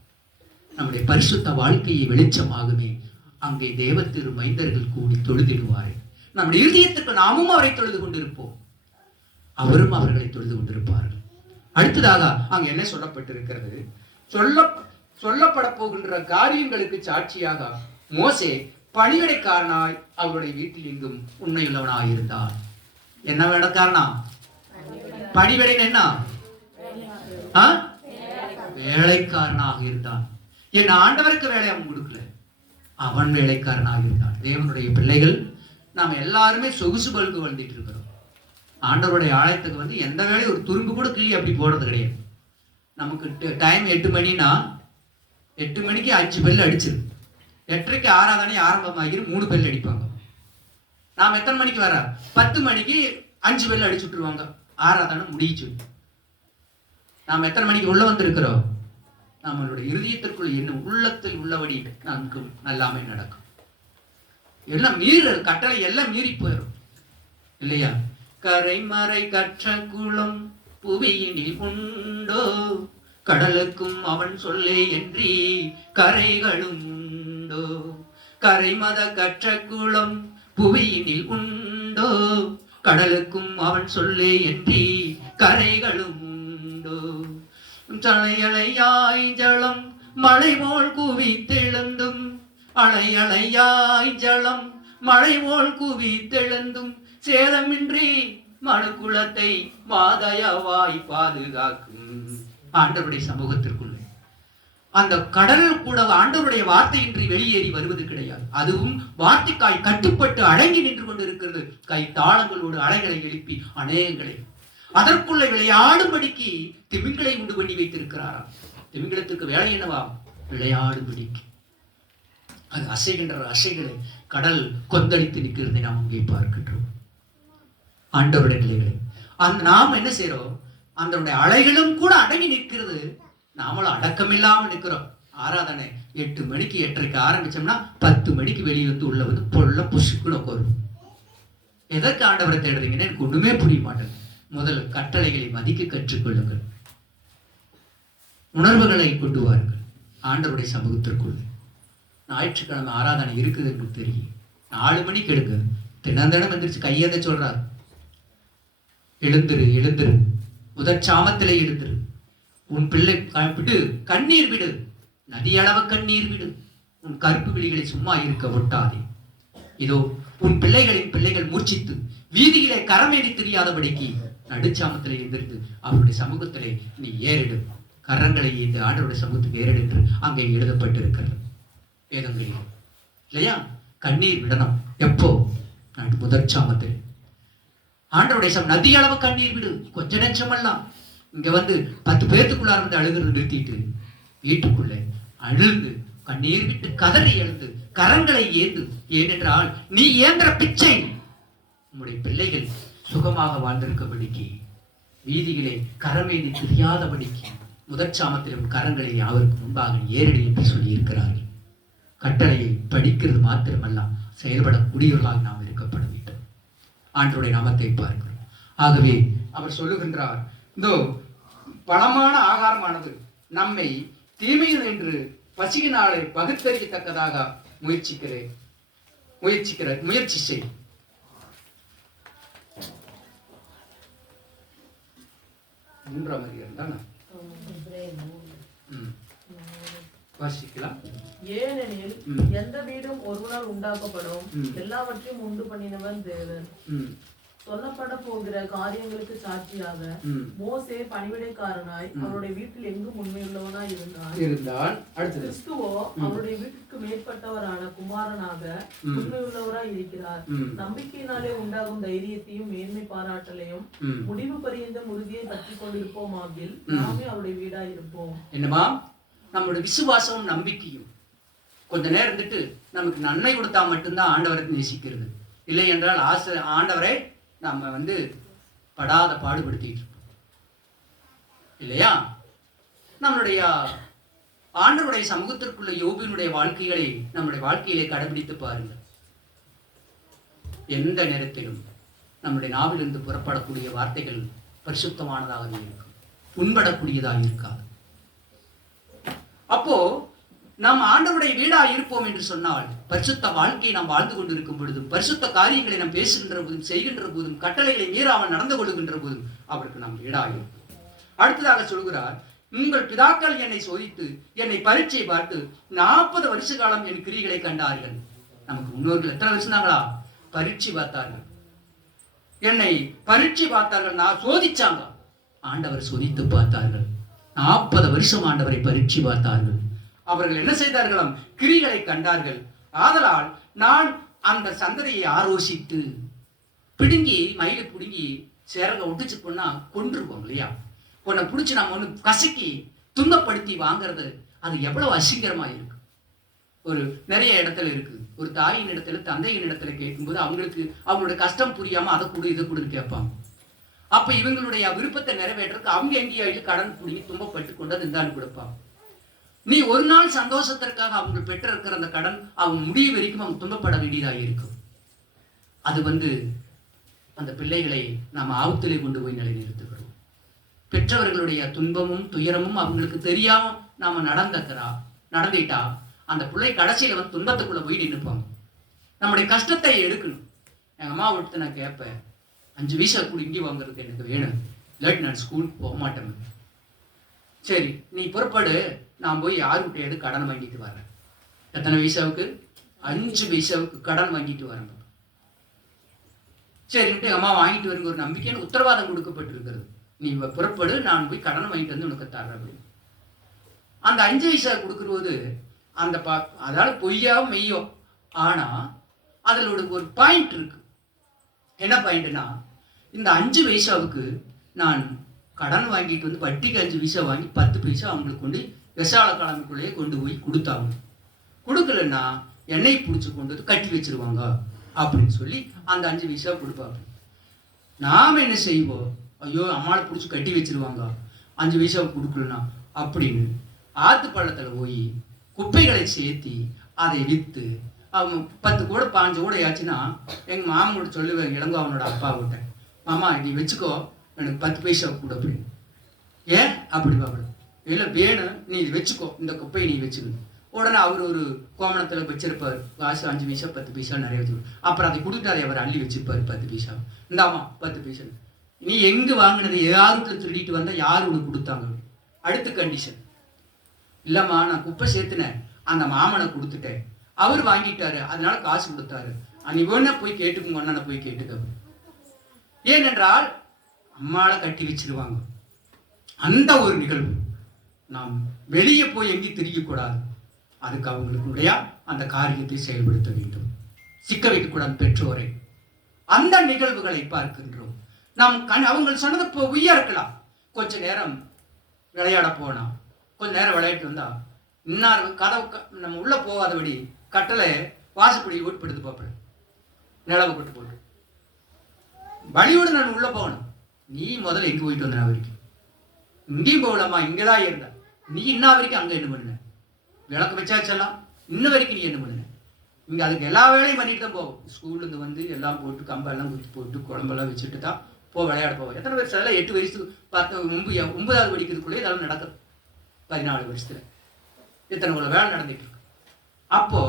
நம்முடைய பரிசுத்த வாழ்க்கையை வெளிச்சமாகுமே அங்கே தேவ திரு மைந்தர்கள் கூடி தொழுதிடுவார்கள். நம்முடைய இருதயத்துக்கு நாமும் அவரை தொழுது கொண்டிருப்போம், அவரும் அவர்களை தொழுது கொண்டிருப்பார்கள். அடுத்ததாக அங்கு என்ன சொல்லப்பட்டிருக்கிறது? சொல்லப்பட போகின்ற காரியங்களுக்கு சாட்சியாக மோசே பணிவிடைக்காரனாய் அவருடைய வீட்டில் எங்கும் உண்மையுள்ளவனாய் இருந்தார். என்ன வேலைக்காரனா? பணிவிடை என்ன? வேலைக்காரனாக இருந்தான். என் ஆண்டவருக்கு வேலை அவன் கொடுக்கல, அவன் வேலைக்காரனாக இருந்தான். தேவனுடைய பிள்ளைகள் நாம் எல்லாருமே சொகுசு பல்கு வந்துட்டு இருக்கிறோம். ஆண்டவருடைய ஆலயத்துக்கு வந்து எந்த வேலையும் ஒரு துரும்பு கூட கிள்ளி அப்படி போடுறது கிடையாது. நமக்கு டைம் 8 மணினா 8 மணிக்கு 5 பெல் அடிச்சிரு, 8:30க்கு ஆராதனை ஆரம்பமாகி 3 பெல் அடிப்பாங்க. நாம் எத்தனை மணிக்கு வர? 10 மணிக்கு 5 பெல் அடிச்சு விட்டுருவாங்க, ஆராதனை முடிச்சு. நாம் எத்தனை மணிக்கு உள்ள வந்திருக்கிறோம்? நம்மளுடைய இருதயத்திற்குள் என்ன உள்ளத்தில் உள்ளபடி நமக்கு நல்லாமே நடக்கும். எல்லாம் மீறல் கட்டளை எல்லாம் மீறி போயிடும் இல்லையா? கரைமறை கற்ற குளம் புவியினில் உண்டோ, கடலுக்கும் அவன் சொல்லே என்றி கரைகளும் உண்டோ. கரைமத கற்ற குளம் புவியினில் உண்டோ, கடலுக்கும் அவன் சொல்லே என்றி கரைகளும் உண்டோ. தலையலையாய் ஜலம் மழை போல் குவித்தெழுந்தும், அலையலையாய் ஜலம் மழை போல் குவித்தெழுந்தும், சேதமின்றி மனுக்குலத்தை மாதயவாய் பாதுகாக்கும். ஆண்டவருடைய சமூகத்திற்குள்ளே அந்த கடல் கூட ஆண்டவருடைய வார்த்தையின்றி வெளியேறி வருவது கிடையாது. அதுவும் வார்த்தைக்காய் கட்டுப்பட்டு அடங்கி நின்று கொண்டிருக்கிறது. கை தாளங்களோடு அலைகளை எழுப்பி அநேகங்களை அதற்குள்ள விளையாடும்படிக்கு திமிங்களை உண்டு பண்ணி வைத்திருக்கிறாராம். திமிங்கலத்துக்கு வேலை என்னவா? விளையாடும்படிக்கு. அது அசைகின்ற அசைகளை கடல் கொந்தளித்து நிற்கிறதை நாம் அங்கே பார்க்கின்றோம். ஆண்டவருடைய நிலைகளை நாம் என்ன செய்யறோம்? அந்த அலைகளும் கூட அடங்கி நிற்கிறது, நாமளும் அடக்கமில்லாமல் நிற்கிறோம். ஆராதனை 8 மணிக்கு 8:30 ஆரம்பிச்சோம்னா 10 மணிக்கு வெளியே வந்து உள்ள வந்து பொருள புசுக்குன்னு உட்காரும். எதற்கு ஆண்டவரை தேடுறீங்கன்னு எனக்கு ஒண்ணுமே புரிய மாட்டேங்குது. முதல் கட்டளைகளை மதிக்க கற்றுக்கொள்ளுங்கள், உணர்வுகளை கொண்டு வாருங்கள் ஆண்டவருடைய சமூகத்திற்குள். ஞாயிற்றுக்கிழமை ஆராதனை இருக்குது என்று தெரியும், 4 மணிக்கு எடுங்க. தினம் எந்திரிச்சு கையெழுத சொல்றார், எழுந்திரு எழுந்திரு, முதற்சாமத்திலே எழுந்திரு, உன் பிள்ளை விடு, கண்ணீர் விடு, நதியளவு கண்ணீர் விடு, உன் கருப்பு விழிகளை சும்மா இருக்க ஒட்டாதே. இதோ உன் பிள்ளைகள் மூர்ச்சித்து வீதியிலே கரமேறி தெரியாதபடிக்கு நடுச்சாமத்திலே எந்திருந்து அவருடைய சமூகத்திலே நீ ஏறிடு, கரங்களை இந்த ஆண்டவருடைய சமூகத்துக்கு ஏறிடு என்று அங்கே எழுதப்பட்டிருக்கிறது வேதங்களில், இல்லையா? கண்ணீர் விடணும். எப்போ? முதற்சாமத்தில் ஆண்டவருடைய நதி அளவு கண்ணீர் விடு. கொஞ்ச நெஞ்சமெல்லாம் இங்க வந்து 10 பேர்த்துக்குள்ளார வந்து அழுகிறது நிறுத்திட்டு வீட்டுக்குள்ளே அழுந்து கண்ணீர் விட்டு கதறி எழுந்து கரங்களை ஏந்து. ஏனென்றால் நீ ஏந்திர பிச்சை உம்முடைய பிள்ளைகள் சுகமாக வாழ்ந்திருக்கபடிக்கு, வீதிகளே கரமேந்தி தெரியாதபடிக்கு முதற்சாமத்திலும் கரங்களை அவருக்கு முன்பாக ஏறிடு என்று சொல்லி இருக்கிறார்கள். கட்டளையை படிக்கிறது மாத்திரமல்ல, செயல்படக்கூடியவர்களாக நாம் இருக்கப்பட வேண்டும். ஆண்டவருடைய நாமத்தை பார்க்கிறோம். ஆகவே அவர் சொல்லுகின்றார், இதோ பலமான ஆகாரமானது நம்மை தீமையில் என்று பசியினாலே பகுத்தறியத்தக்கதாக முயற்சி செய். மூன்றாம் அதிகாரம் தானே வாசிக்கலாம். ஏனெனில் எந்த வீடும் ஒருவனால் உண்டாக்கப்படும், எல்லாவற்றையும் உண்டு பண்ணினவன் தேவன். சொல்லப்பட போகிற காரியங்களுக்கு சாட்சியாக மோசே பணிவிடைக்காரனாய் அவருடைய வீட்டில் எங்கும் உண்மையுள்ளவனாய் இருந்தான். கிறிஸ்துவோ அவருடைய வீட்டுக்கு மேற்பட்டவரான குமாரனாக உண்மையுள்ளவராய் இருக்கிறார். நம்பிக்கையினாலே உண்டாகும் தைரியத்தையும் மேன்மை பாராட்டலையும் முடிவு பரியந்த உறுதியை பற்றி கொண்டிருப்போமாகில் நாமே அவருடைய வீடாய் இருப்போம். என்னமா? நம்மளுடைய விசுவாசமும் நம்பிக்கையும் கொஞ்ச நேரம் இருந்துட்டு நமக்கு நன்மை கொடுத்தா மட்டும்தான் ஆண்டவரை நேசிக்கிறது. இல்லை என்றால் ஆண்டவரை நம்ம வந்து படாத பாடுபடுத்திட்டு இருப்போம், இல்லையா? நம்மளுடைய ஆண்டவருடைய சமூகத்திற்குள்ள யோபினுடைய வாழ்க்கைகளை நம்முடைய வாழ்க்கையிலே கடைபிடித்து பாருங்கள். எந்த நேரத்திலும் நம்முடைய நாவிலிருந்து புறப்படக்கூடிய வார்த்தைகள் பரிசுத்தமானதாக இருக்கும், புண்படக்கூடியதாக இருக்காது. அப்போ நாம் ஆண்டவருடைய வீடா இருப்போம் என்று சொன்னால், பரிசுத்த வாழ்க்கையை நாம் வாழ்ந்து கொண்டிருக்கும் பொழுதும், பரிசுத்த காரியங்களை நாம் பேசுகின்ற போதும், செய்கின்ற போதும், கட்டளைகளை மீறாமல் நடந்து கொள்கின்ற போதும் அவருக்கு நாம் வீடா இருப்போம். அடுத்ததாக சொல்கிறார், உங்கள் பிதாக்கள் என்னை சோதித்து என்னை பரீட்சை பார்த்து 40 வருஷ காலம் என் கிரிகளை கண்டார்கள். நமக்கு முன்னோர்கள் எத்தனை வருஷம் தாங்களா பரீட்சை பார்த்தார்கள்? என்னை பரீட்சை பார்த்தார்கள், நான் சோதிச்சாங்க. ஆண்டவர் சோதித்து பார்த்தார்கள். 40 வருஷம் ஆண்டவரை பரீட்சை பார்த்தார்கள். அவர்கள் என்ன செய்தார்களாம்? கிரிகளை கண்டார்கள். ஆதலால் நான் அந்த சந்ததியை ஆரோசித்து பிடுங்கி மயிலை பிடுங்கி சேரங்க ஒட்டிச்சு போனா கொன்றுவோம், இல்லையா? உன்னை பிடிச்சி நம்ம ஒன்று கசக்கி துன்பப்படுத்தி வாங்கிறது அது எவ்வளவு அசிங்கரமா இருக்கு. ஒரு நிறைய இடத்துல இருக்கு, ஒரு தாயின் இடத்துல தந்தையின் இடத்துல கேட்கும்போது அவங்களுக்கு அவங்களுடைய கஷ்டம் புரியாம அதை கொடு இதை கொடுன்னு கேட்பாங்க. அப்ப இவங்களுடைய விருப்பத்தை நிறைவேற்றதுக்கு அவங்க எங்கேயாவது கடன் பிடிங்கி துன்பப்பட்டு கொண்டு அது இருந்தாலும் கொடுப்பாங்க. நீ ஒரு நாள் சந்தோஷத்திற்காக அவங்க பெற்றிருக்கிற அந்த கடன் அவங்க முடிவு வரைக்கும் அவங்க துன்பப்பட வேண்டியதாக இருக்கும். அது அந்த பிள்ளைகளை நாம் ஆபத்திலே கொண்டு போய் நிலைநிறுத்துகிறோம். பெற்றவர்களுடைய துன்பமும் துயரமும் அவங்களுக்கு தெரியாம நாம நடந்துட்டா அந்த பிள்ளை கடைசியில துன்பத்துக்குள்ள போய் நின்றுப்பாங்க. நம்முடைய கஷ்டத்தை எடுக்கணும். எங்க அம்மா விட்டு நான் கேட்பேன், 5 பைசா கூட இங்கே வாங்குறது எனக்கு வேணும், இல்லாட்டி நான் ஸ்கூலுக்கு போக மாட்டேன். சரி நீ புறப்படு, நான் போய் யாருக்கிட்டையாவது கடன் வாங்கிட்டு வரேன். எத்தனை பைசாவுக்கு? 5 பைசாவுக்கு கடன் வாங்கிட்டு வரேன். சரின்ட்டு அம்மா வாங்கிட்டு வருங்க, ஒரு நம்பிக்கையான உத்தரவாதம் கொடுக்கப்பட்டிருக்கிறது. நீ புறப்படு, நான் போய் கடன் வாங்கிட்டு வந்து உனக்கு தர்றேன் அப்படின்னு. அந்த 5 பைசா கொடுக்கும்போது அந்த அதாவது பொய்யோ மெய்யோ, ஆனா அதுல ஒரு பாயிண்ட் இருக்கு. என்ன பாயிண்ட்னா, இந்த 5 பைசாவுக்கு நான் கடன் வாங்கிட்டு வந்து வட்டிக்கு 5 பைசா வாங்கி 10 பைசா அவங்களுக்கு கொண்டு விசால கிழமைக்குள்ளேயே கொண்டு போய் கொடுத்தாங்க. கொடுக்கலன்னா எண்ணெய் பிடிச்சி கொண்டு வந்து கட்டி வச்சிருவாங்க அப்படின்னு சொல்லி அந்த 5 பைசா கொடுப்பாங்க. நாம் என்ன செய்வோம், ஐயோ அம்மாவை பிடிச்சி கட்டி வச்சிருவாங்க 5 பைசா கொடுக்கலனா அப்படின்னு ஆத்து பள்ளத்தில் போய் குப்பைகளை சேர்த்தி அதை விற்று அவன் 10 கூட 15 கூட ஆச்சுன்னா எங்கள் மாமன் கூட சொல்லுவேன், இளங்கோ அவனோட அப்பா கிட்ட, மாமா நீ வச்சுக்கோ எனக்கு 10 பைசா கூட அப்படின்னு. ஏன் அப்படி பார்க்கணும், இல்லை வேணும் நீ இது வச்சுக்கோ, இந்த குப்பையை நீ வச்சுக்கணும். உடனே அவர் ஒரு கோமணத்தில் வச்சிருப்பார், காசு 5 பைசா 10 பைசா நிறைய வச்சுக்கணும். அப்புறம் அதை கொடுத்து அதை அவர் அள்ளி வச்சிருப்பார் 10 பைசா. இந்தாமா 10 பைசா, நீ எங்கே வாங்கினது, யாருக்குள்ள திருடிட்டு வந்தால் யார் உனக்கு கொடுத்தாங்க. அடுத்த கண்டிஷன், இல்லைம்மா நான் குப்பை சேர்த்துனேன், அந்த மாமனை கொடுத்துட்டேன், அவர் வாங்கிட்டாரு அதனால காசு கொடுத்தாரு, நீ வேணா போய் கேட்டுக்குங்க, அண்ணனை போய் கேட்டுக்க. ஏனென்றால் அம்மாவை கட்டி வச்சிருவாங்க. அந்த ஒரு நிகழ்வு நாம் வெளியே போய் எங்கேயும் திரியக்கூடாது, அதுக்கு அவங்களுடைய அந்த காரியத்தை செயல்படுத்த வேண்டும். சிக்க வைக்கக்கூடாது பெற்றோரை. அந்த நிகழ்வுகளை பார்க்கின்றோம் நாம். அவங்க சொன்னது இப்போ உய்யா இருக்கலாம், கொஞ்ச நேரம் விளையாட போனா, கொஞ்ச நேரம் விளையாட்டு வந்தா இன்னார் கதவு நம்ம உள்ள போகாதபடி கட்டளை வாசப்படி ஓட்டுப்படுத்து பார்ப்பேன், நிலவு போட்டு போட்டு வழியோடு நான் உள்ள போகணும். நீ முதல்ல எங்கே போயிட்டு வந்த வரைக்கும், இங்கேயும் போகலாமா, இங்கேதான் இருந்த நீ இன்ன வரைக்கும் அங்கே என்ன பண்ண, விளக்கு வச்சாச்செல்லாம் இன்ன வரைக்கும் நீ என்ன பண்ண, இங்கே அதுக்கு எல்லா வேலையும் பண்ணிட்டு தான் போவோம். ஸ்கூல்லேருந்து வந்து எல்லாம் போட்டு கம்பெல்லாம் குத்தி போட்டு குழம்பெல்லாம் வச்சுட்டு தான் போ விளையாட போவோம். எத்தனை வருஷம் அதெல்லாம் 8 வயசுக்கு 9வது படிக்கிறதுக்குள்ளே இதெல்லாம் நடக்குது. 14 வருஷத்துல எத்தனை கூட வேலை நடந்துட்டு இருக்கு. அப்போ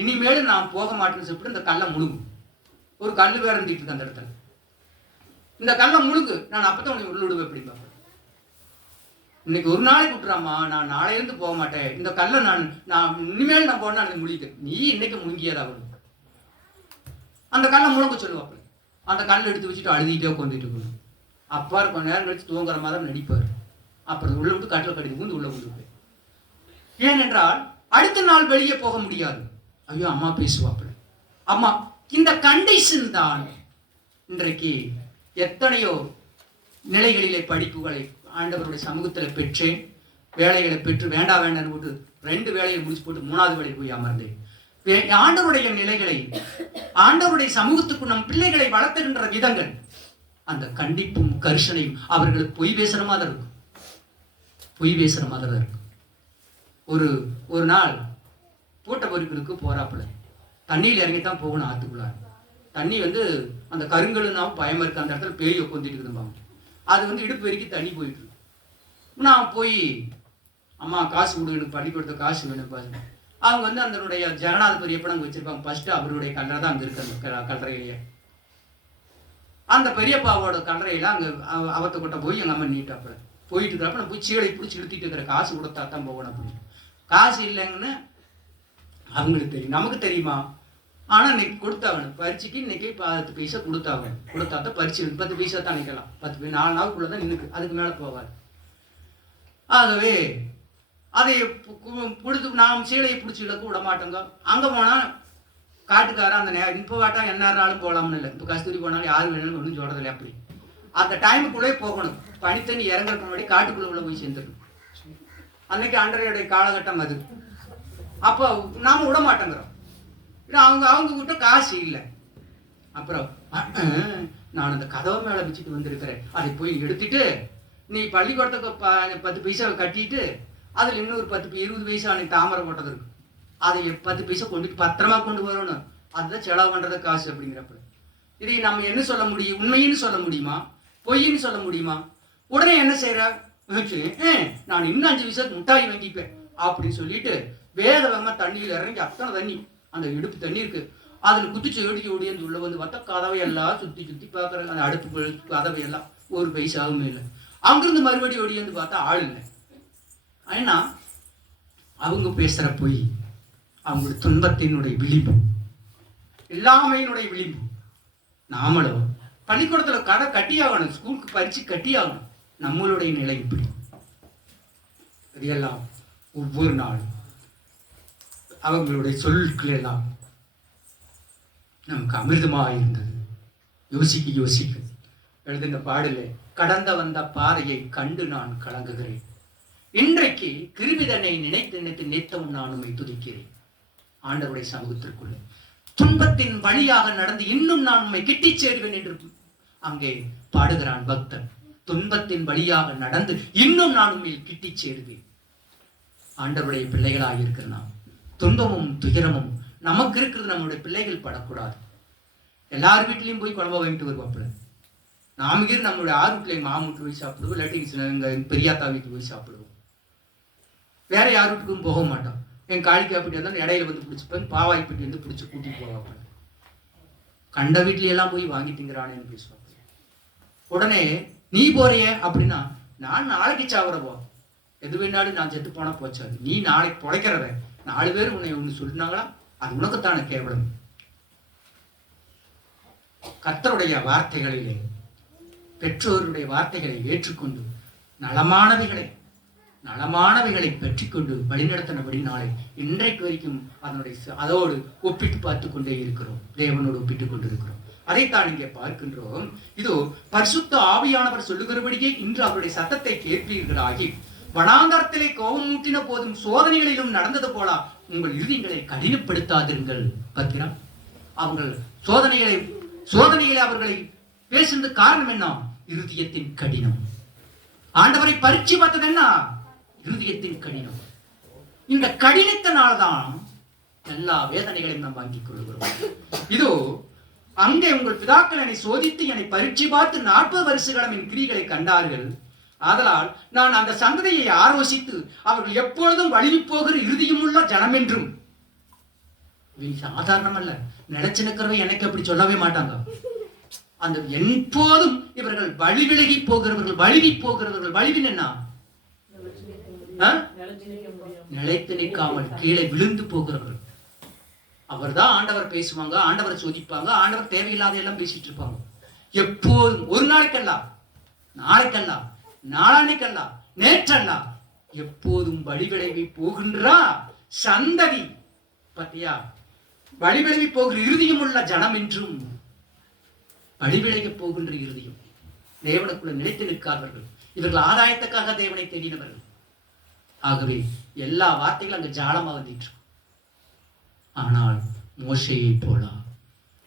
இனிமேலும் நான் போக மாட்டேன்னு சொல்லிட்டு இந்த கல்லை முழுங்கும். ஒரு கல் வேற இருந்துட்டு இருக்கு அந்த இடத்துல, இந்த கல்லை முழுங்கு, நான் அப்பதான் உனக்கு உள்ள விடுவேன் எப்படி பார்ப்பேன். இன்னைக்கு ஒரு நாளைக்கு விட்டுறாமா, நான் நாளையிலிருந்து போக மாட்டேன், இந்த கல்லை நான் இனிமேல் நான் போனா எனக்கு முழிக்க, நீ இன்னைக்கு முழுங்கியதா வரும். அந்த கல்லை முழுங்க சொல்லுவாப்புல. அந்த கல்லை எடுத்து வச்சுட்டு அழுதிட்டே உட்காந்துட்டு இருக்கணும். அப்பா கொஞ்ச நேரம் கழிச்சு தூங்குற மாதிரி நடிப்பார். அப்புறம் உள்ள விட்டு கட்டில் கட்டி ஊந்து உள்ள விட்டு. ஏனென்றால் அடுத்த நாள் வெளியே போக முடியாது. ஐயோ அம்மா பேசுவாப்புல. அம்மா இந்த கண்டிஷன் தான் இன்றைக்கு எத்தனையோ நிலைகளிலே படிப்புகளை ஆண்டவருடைய சமூகத்தில் பெற்றேன், வேலைகளை பெற்று வேண்டாம் வேண்டாம்னு போட்டு 2 வேலையை முடிச்சு போட்டு 3வது வேலையை போய் அமர்ந்தேன். ஆண்டவருடைய நிலைகளை, ஆண்டவருடைய சமூகத்துக்கு நம் பிள்ளைகளை வளர்த்துகின்ற விதங்கள், அந்த கண்டிப்பும் கரிசனையும் அவர்களுக்கு பொய் பேசுற மாதிரி இருக்கும். பொய் பேசுற மாதிரி தான் இருக்கும். ஒரு நாள் பூட்டை பொறுக்கிறதுக்கு போறாப்புல, தண்ணியில் இறங்கித்தான் போகணும் ஆத்துக்குள்ளார். தண்ணி வந்து அந்த கருங்கல்னாவும் பயமா இருக்கு, அந்த இடத்துல பேய் உட்காந்துட்டு இருக்குதும்பாங்க. அது வந்து இடுப்பு வரைக்கும் தண்ணி போயிட்டு இருக்கு. நான் போய் அம்மா காசு கொடு, எனக்கு பள்ளிக்கூடத்தை காசு வேணும் பாருங்க. அவங்க வந்து அதனுடைய ஜெகநாதபுரி எப்போ அங்கே வச்சிருப்பாங்க, ஃபர்ஸ்ட் அவருடைய கல்லறை தான் அங்கே இருக்கு. அந்த கல்லறையிலேயே அந்த பெரியப்பாவோட கல்லறையில அங்கே அவத்த கொட்ட போய் எங்கள் அம்மா நீட்டாப்புல போயிட்டு இருக்கிறப்ப நான் போய் சீலை பிடிச்சி இழுத்திட்டு இருக்கிற, காசு கொடுத்தா தான் போகணும் அப்படின்னு. காசு இல்லைங்கன்னு அவங்களுக்கு தெரியும், நமக்கு தெரியுமா? ஆனால் இன்னைக்கு கொடுத்தாகணும் பரிச்சுக்கு, இன்னைக்கு 10 பைசா கொடுத்தாகணும். கொடுத்தா தான் பரிச்சு 10 பைசா தான் நிற்கலாம். 4 நாளுக்குள்ளே தான் நின்றுக்கு, அதுக்கு மேலே போகாது. ஆகவே அதை பிடிச்சி நாம் சீலையை பிடிச்சி இழக்க விட மாட்டோங்க. அங்கே போனால் காட்டுக்காரன் அந்த இப்போ வாட்டா எந்நேரம்னாலும் போகலாம்னு இல்லை. இப்போ கஸ்தூரி போனாலும் யாரும் வேணாலும் ஒன்றும் சொல்கிறதில்லை. அப்படி அந்த டைமுக்குள்ளே போகணும். பனித்தண்ணி இறங்குறதுக்கு முன்னாடி காட்டுக்குள்ளே உள்ள போய் சேர்ந்துடும். அன்னைக்கு அன்றையுடைய காலகட்டம் அது. அப்போ நாம் விட மாட்டேங்கிறோம். அவங்க கிட்ட காசு இல்லை. அப்புறம் நான் அந்த கதவை மேலே வச்சுட்டு வந்திருக்கிறேன், அதை போய் எடுத்துட்டு நீ பள்ளிக்கூடத்துக்கு 10 பைசா கட்டிட்டு அதில் இன்னொரு 20 பைசா அன்னைக்கு தாமரை போட்டது இருக்கு, அதை 10 பைசா கொண்டுட்டு பத்திரமா கொண்டு வரணும். அதுதான் செலவு பண்ணுறது காசு அப்படிங்கிறப்ப இதை நம்ம என்ன சொல்ல முடியும்? உண்மையின்னு சொல்ல முடியுமா, பொய்ன்னு சொல்ல முடியுமா? உடனே என்ன செய்யற, நான் இன்னும் 5 பைசாக்கு முட்டாய் வாங்கிப்பேன் அப்படின்னு சொல்லிட்டு வேதவங்க தண்ணியில் இறங்கி அத்தனை தண்ணி, அந்த இடுப்பு தண்ணி இருக்கு, அதில் குதிச்சு ஓடிச்சு ஓடியாந்து உள்ள வந்து பார்த்தா கதவையெல்லாம் சுற்றி சுற்றி பார்க்குறாங்க. அந்த அடுப்பு கதவையெல்லாம் 1 பைசாவும் இல்லை. அங்கிருந்து மறுபடியும் ஓடியாந்து பார்த்தா ஆள் இல்லை. ஏன்னா அவங்க பேசுகிற பொய் அவங்களுடைய துன்பத்தினுடைய விளிம்பு, எல்லாமையினுடைய விளிம்பு. நாமளும் பள்ளிக்கூடத்தில் கடை கட்டியாகணும், ஸ்கூலுக்கு பரிச்சு கட்டியாகணும். நம்மளுடைய நிலை இப்படி. இதெல்லாம் ஒவ்வொரு நாளும் அவங்களுடைய சொற்கள் எல்லாம் நமக்கு அமிர்தமாக இருந்தது. யோசிக்க யோசிக்க எழுதின பாடலே, கடந்த வந்த பாறையை கண்டு நான் கலங்குகிறேன், இன்றைக்கு கிருமிதனை நினைத்து நினைத்து நேத்தவும் நான் உண்மை துதிக்கிறேன். ஆண்டவருடைய சமூகத்திற்குள்ள. துன்பத்தின் வழியாக நடந்து இன்னும் நான் உம்மை கிட்டிச் சேருவேன் என்று அங்கே பாடுகிறான் பக்தன். துன்பத்தின் வழியாக நடந்து இன்னும் நான் உண்மை கிட்டிச் சேருவேன். ஆண்டவருடைய பிள்ளைகளாக இருக்கிற நாம் துன்பமும் துயரமும் நமக்கு இருக்கிறது நம்முடைய பிள்ளைகள் படக்கூடாது. எல்லார் வீட்லையும் போய் குழம்பு வாங்கிட்டு வருவாப்புல. நாம நம்மளுடைய ஆறு வீட்லையும் மாமு வீட்டு போய் சாப்பிடுவோம், இல்லாட்டி எங்க பெரியாத்தா வீட்டுக்கு போய் சாப்பிடுவோம். வேற யார் வீட்டுக்கும் போக மாட்டோம். என் காளிக்காப்பிட்டு இருந்தாலும் இடையில வந்து பிடிச்சிப்பேன், பாவாய்ப்பிட்டு வந்து பிடிச்சி கூட்டிட்டு போவாங்க. கண்ட வீட்லையெல்லாம் போய் வாங்கிட்டீங்கிறானேன்னு பேசுவாங்க. உடனே நீ போறிய அப்படின்னா, நான் நாளைக்கு சாவரவோ, எது வேணாலும் நான் செத்து போனா போச்சாது, நீ நாளைக்கு பொழைக்கிறத 4 பேர் உன்னை ஒண்ணு சொல்லினாங்களா, அது உனக்குத்தான கேவலம். கர்த்தருடைய வார்த்தைகளிலே பெற்றோருடைய வார்த்தைகளை ஏற்றுக்கொண்டு நலமானவைகளை பெற்றுக்கொண்டு வழிநடத்தினபடி நாளை இன்றைக்கு வரைக்கும் அதோடு ஒப்பிட்டு பார்த்து கொண்டே இருக்கிறோம். தேவனோடு ஒப்பிட்டுக் கொண்டிருக்கிறோம். அதைத்தான் இங்கே பார்க்கின்றோம். இதோ பரிசுத்த ஆவியானவர் சொல்லுகிறபடியே இன்று அவருடைய சத்தத்தை கேட்பீர்களாகி, வனாந்தரத்திலே கோபம் மூட்டின போதும் சோதனைகளிலும் நடந்தது போல உங்கள் இருதயங்களை கடினப்படுத்தாதிருங்கள். பத்திரா, அவங்கள் சோதனைகளை அவர்களை பேசுறது காரணம் என்ன? இருதயத்தின் கடினம். ஆண்டவரை பரீட்சை பார்த்தது என்ன? இருதயத்தின் கடினம். இந்த கடினத்தினால்தான் எல்லா வேதனைகளையும் நாம் வாங்கிக் கொள்கிறோம். இதோ அங்கே உங்கள் பிதாக்கள் என்னை சோதித்து என்னை பரீட்சை பார்த்து 40 வருஷங்களும் என் கிரிகளை கண்டார்கள். ஆதலால் நான் அந்த சந்ததியை ஆலோசித்து அவர்கள் எப்பொழுதும் வழுவி போகிற இருதயமுள்ள ஜனம் என்றும், சாதாரணம் அல்ல, நினைச்சு நிற்கிறவை எனக்கு அப்படி சொல்லவே மாட்டாங்க. அந்த எப்போதும் இவர்கள் வழிவிலகி போகிறவர்கள், வழிவின் என்ன? நிலைத்து நிற்காமல் கீழே விழுந்து போகிறவர்கள். அவர் தான் ஆண்டவர் பேசுவாங்க, ஆண்டவர் சோதிப்பாங்க, ஆண்டவர் தேவையில்லாத எல்லாம் பேசிட்டு இருப்பாங்க. எப்போதும் ஒரு நாளைக்கல்ல, நாளைக்கல்ல, நாளானைக்கல்ல, நேற்றல்ல, எப்போதும் வழிவிலகி போகின்ற சந்ததி. பத்தியா, வழிவிலகி போகிற இருதயம் உள்ள ஜனம் என்றும், வழிவிலகி போகின்ற இருதயம், தேவனுக்குள்ள நிலைத்து நிற்காதவர்கள், இவர்கள் ஆதாயத்துக்காக தேவனை தேடினவர்கள். ஆகவே எல்லா வார்த்தைகளும் அங்க ஜாலமா வந்துட்டு. ஆனால் மோசேயை போல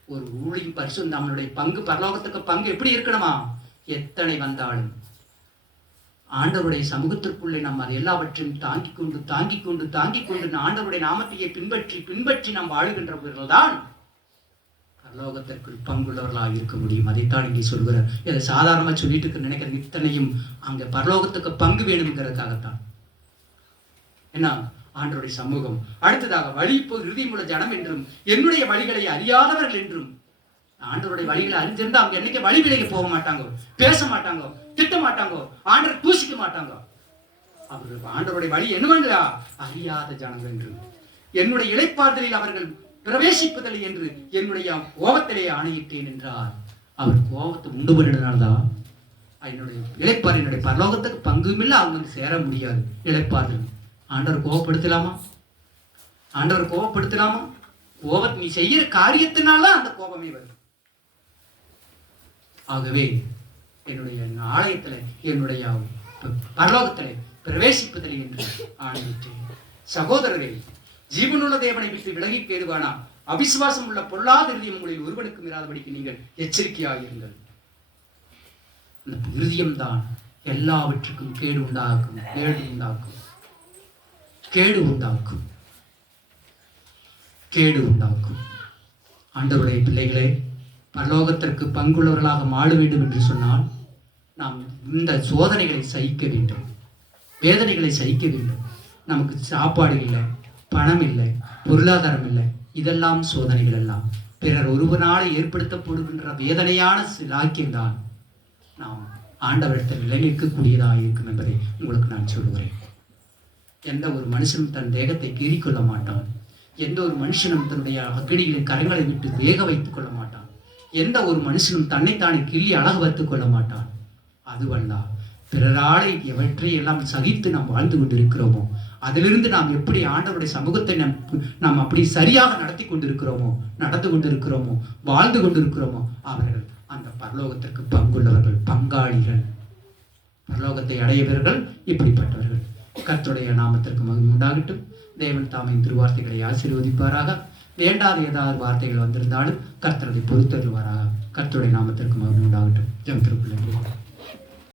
ஒரு ஊழியும் பரிசு நம்மளுடைய பங்கு, பரலோகத்துக்கு பங்கு எப்படி இருக்கணுமா? எத்தனை வந்தாலும் ஆண்டவருடைய சமூகத்திற்குள்ளே நாம் அதை எல்லாவற்றையும் தாங்கிக் கொண்டு ஆண்டவருடைய நாமத்தையே பின்பற்றி நாம் வாழுகின்றவர்கள் தான் பரலோகத்திற்குள் பங்குள்ளவர்களாக இருக்க முடியும். அதைத்தான் இங்கே சொல்கிறார். இதை சாதாரணமா சொல்லிட்டு நினைக்கிற இத்தனையும் அங்க பரலோகத்துக்கு பங்கு வேணுங்கிறதுக்காகத்தான். என்ன? ஆண்டவருடைய சமூகம். அடுத்ததாக வழி இப்போது இறுதியுள்ள ஜனம் என்றும் என்னுடைய வழிகளை அறியாதவர்கள் என்றும். ஆண்டவருடைய வழிகளை அறிந்திருந்தா அவங்க என்னைக்கு வழி விலகி போக மாட்டாங்க, பேச மாட்டாங்க, திட்ட மாட்டாங்க, ஆண்டவர் தூசிக்க மாட்டாங்க. அவர்கள் ஆண்டவருடைய வழி என்னவென்றா அறியாத ஜனம் என்று, என்னுடைய இளைப்பாறுதலில் அவர்கள் பிரவேசிப்பதில்லை என்று என்னுடைய கோபத்திலே ஆணையிட்டேன் என்றார். அவர் கோபத்தை உண்டு பண்ணினால்தான் என்னுடைய இளைப்பாறு, என்னுடைய பரலோகத்துக்கு பங்கும் இல்லை, அவங்க வந்து சேர முடியாது. இளைப்பாறுதல் ஆண்டவர் கோபப்படுத்தலாமா? கோபத்தை நீ செய்யற காரியத்தினால அந்த கோபமே வருது. ஆகவே என்னுடைய ஆலயத்துல, என்னுடைய பரலோகத்திலே பிரவேசிப்பதில்லை என்று ஆணையிட்டேன். சகோதரரே, ஜீவனுள்ள தேவனை விட்டு விலகி கேடுவானா அவிசுவாசம் உள்ள பொல்லாத இருதயம் உங்களில் ஒருவனுக்கும் இராதபடிக்கு நீங்கள் எச்சரிக்கையாக இருங்கள். இருதயம்தான் எல்லாவற்றுக்கும் கேடு உண்டாக்கும். ஆண்டவருடைய பிள்ளைகளே, பரலோகத்திற்கு பங்குள்ளவர்களாக மாற வேண்டும் என்று சொன்னால் நாம் இந்த சோதனைகளை சகிக்க வேண்டும், வேதனைகளை சகிக்க வேண்டும். நமக்கு சாப்பாடு இல்லை, பணம் இல்லை, பொருளாதாரம் இல்லை, இதெல்லாம் சோதனைகள் எல்லாம் பிறர் ஒருவனால ஏற்படுத்தப்படுகின்ற வேதனையான சிலாக்கியம்தான் நாம் ஆண்டவரிடத்தில் நிலைநிற்கக்கூடியதாக இருக்கும் என்பதை உங்களுக்கு நான் சொல்லுகிறேன். எந்த ஒரு மனுஷனும் தன் தேகத்தை கீறிக்கொள்ள மாட்டான். எந்த ஒரு மனுஷனும் தன்னுடைய அக்கடிகளின் கரங்களை விட்டு வேக வைத்துக் கொள்ள மாட்டான். எந்த ஒரு மனுஷனும் தன்னைத்தானே கிள்ளி அழகு வைத்துக் கொள்ள மாட்டான். அதுவல்ல, பிறராலை எவற்றை எல்லாம் சகித்து நாம் வாழ்ந்து கொண்டிருக்கிறோமோ, அதிலிருந்து நாம் எப்படி ஆண்டவருடைய சமூகத்தை நாம் அப்படி சரியாக நடந்து கொண்டிருக்கிறோமோ, வாழ்ந்து கொண்டிருக்கிறோமோ, அவர்கள் அந்த பரலோகத்திற்கு பங்குள்ளவர்கள், பங்காளிகள். பரலோகத்தை அடையவர்கள் இப்படிப்பட்டவர்கள். கர்த்தருடைய நாமத்திற்கு மகிமை உண்டாகட்டும். தேவன் தாமின் திருவார்த்தைகளை ஆசீர்வதிப்பாராக. வேண்டாத ஏதாவது வார்த்தைகள் வந்திருந்தாலும் கர்த்தரதை பொறுத்தருவாராக. கர்த்தருடைய நாமத்திற்கு மகிமை உண்டாகட்டும். ஜெபத்திற்குள்ளே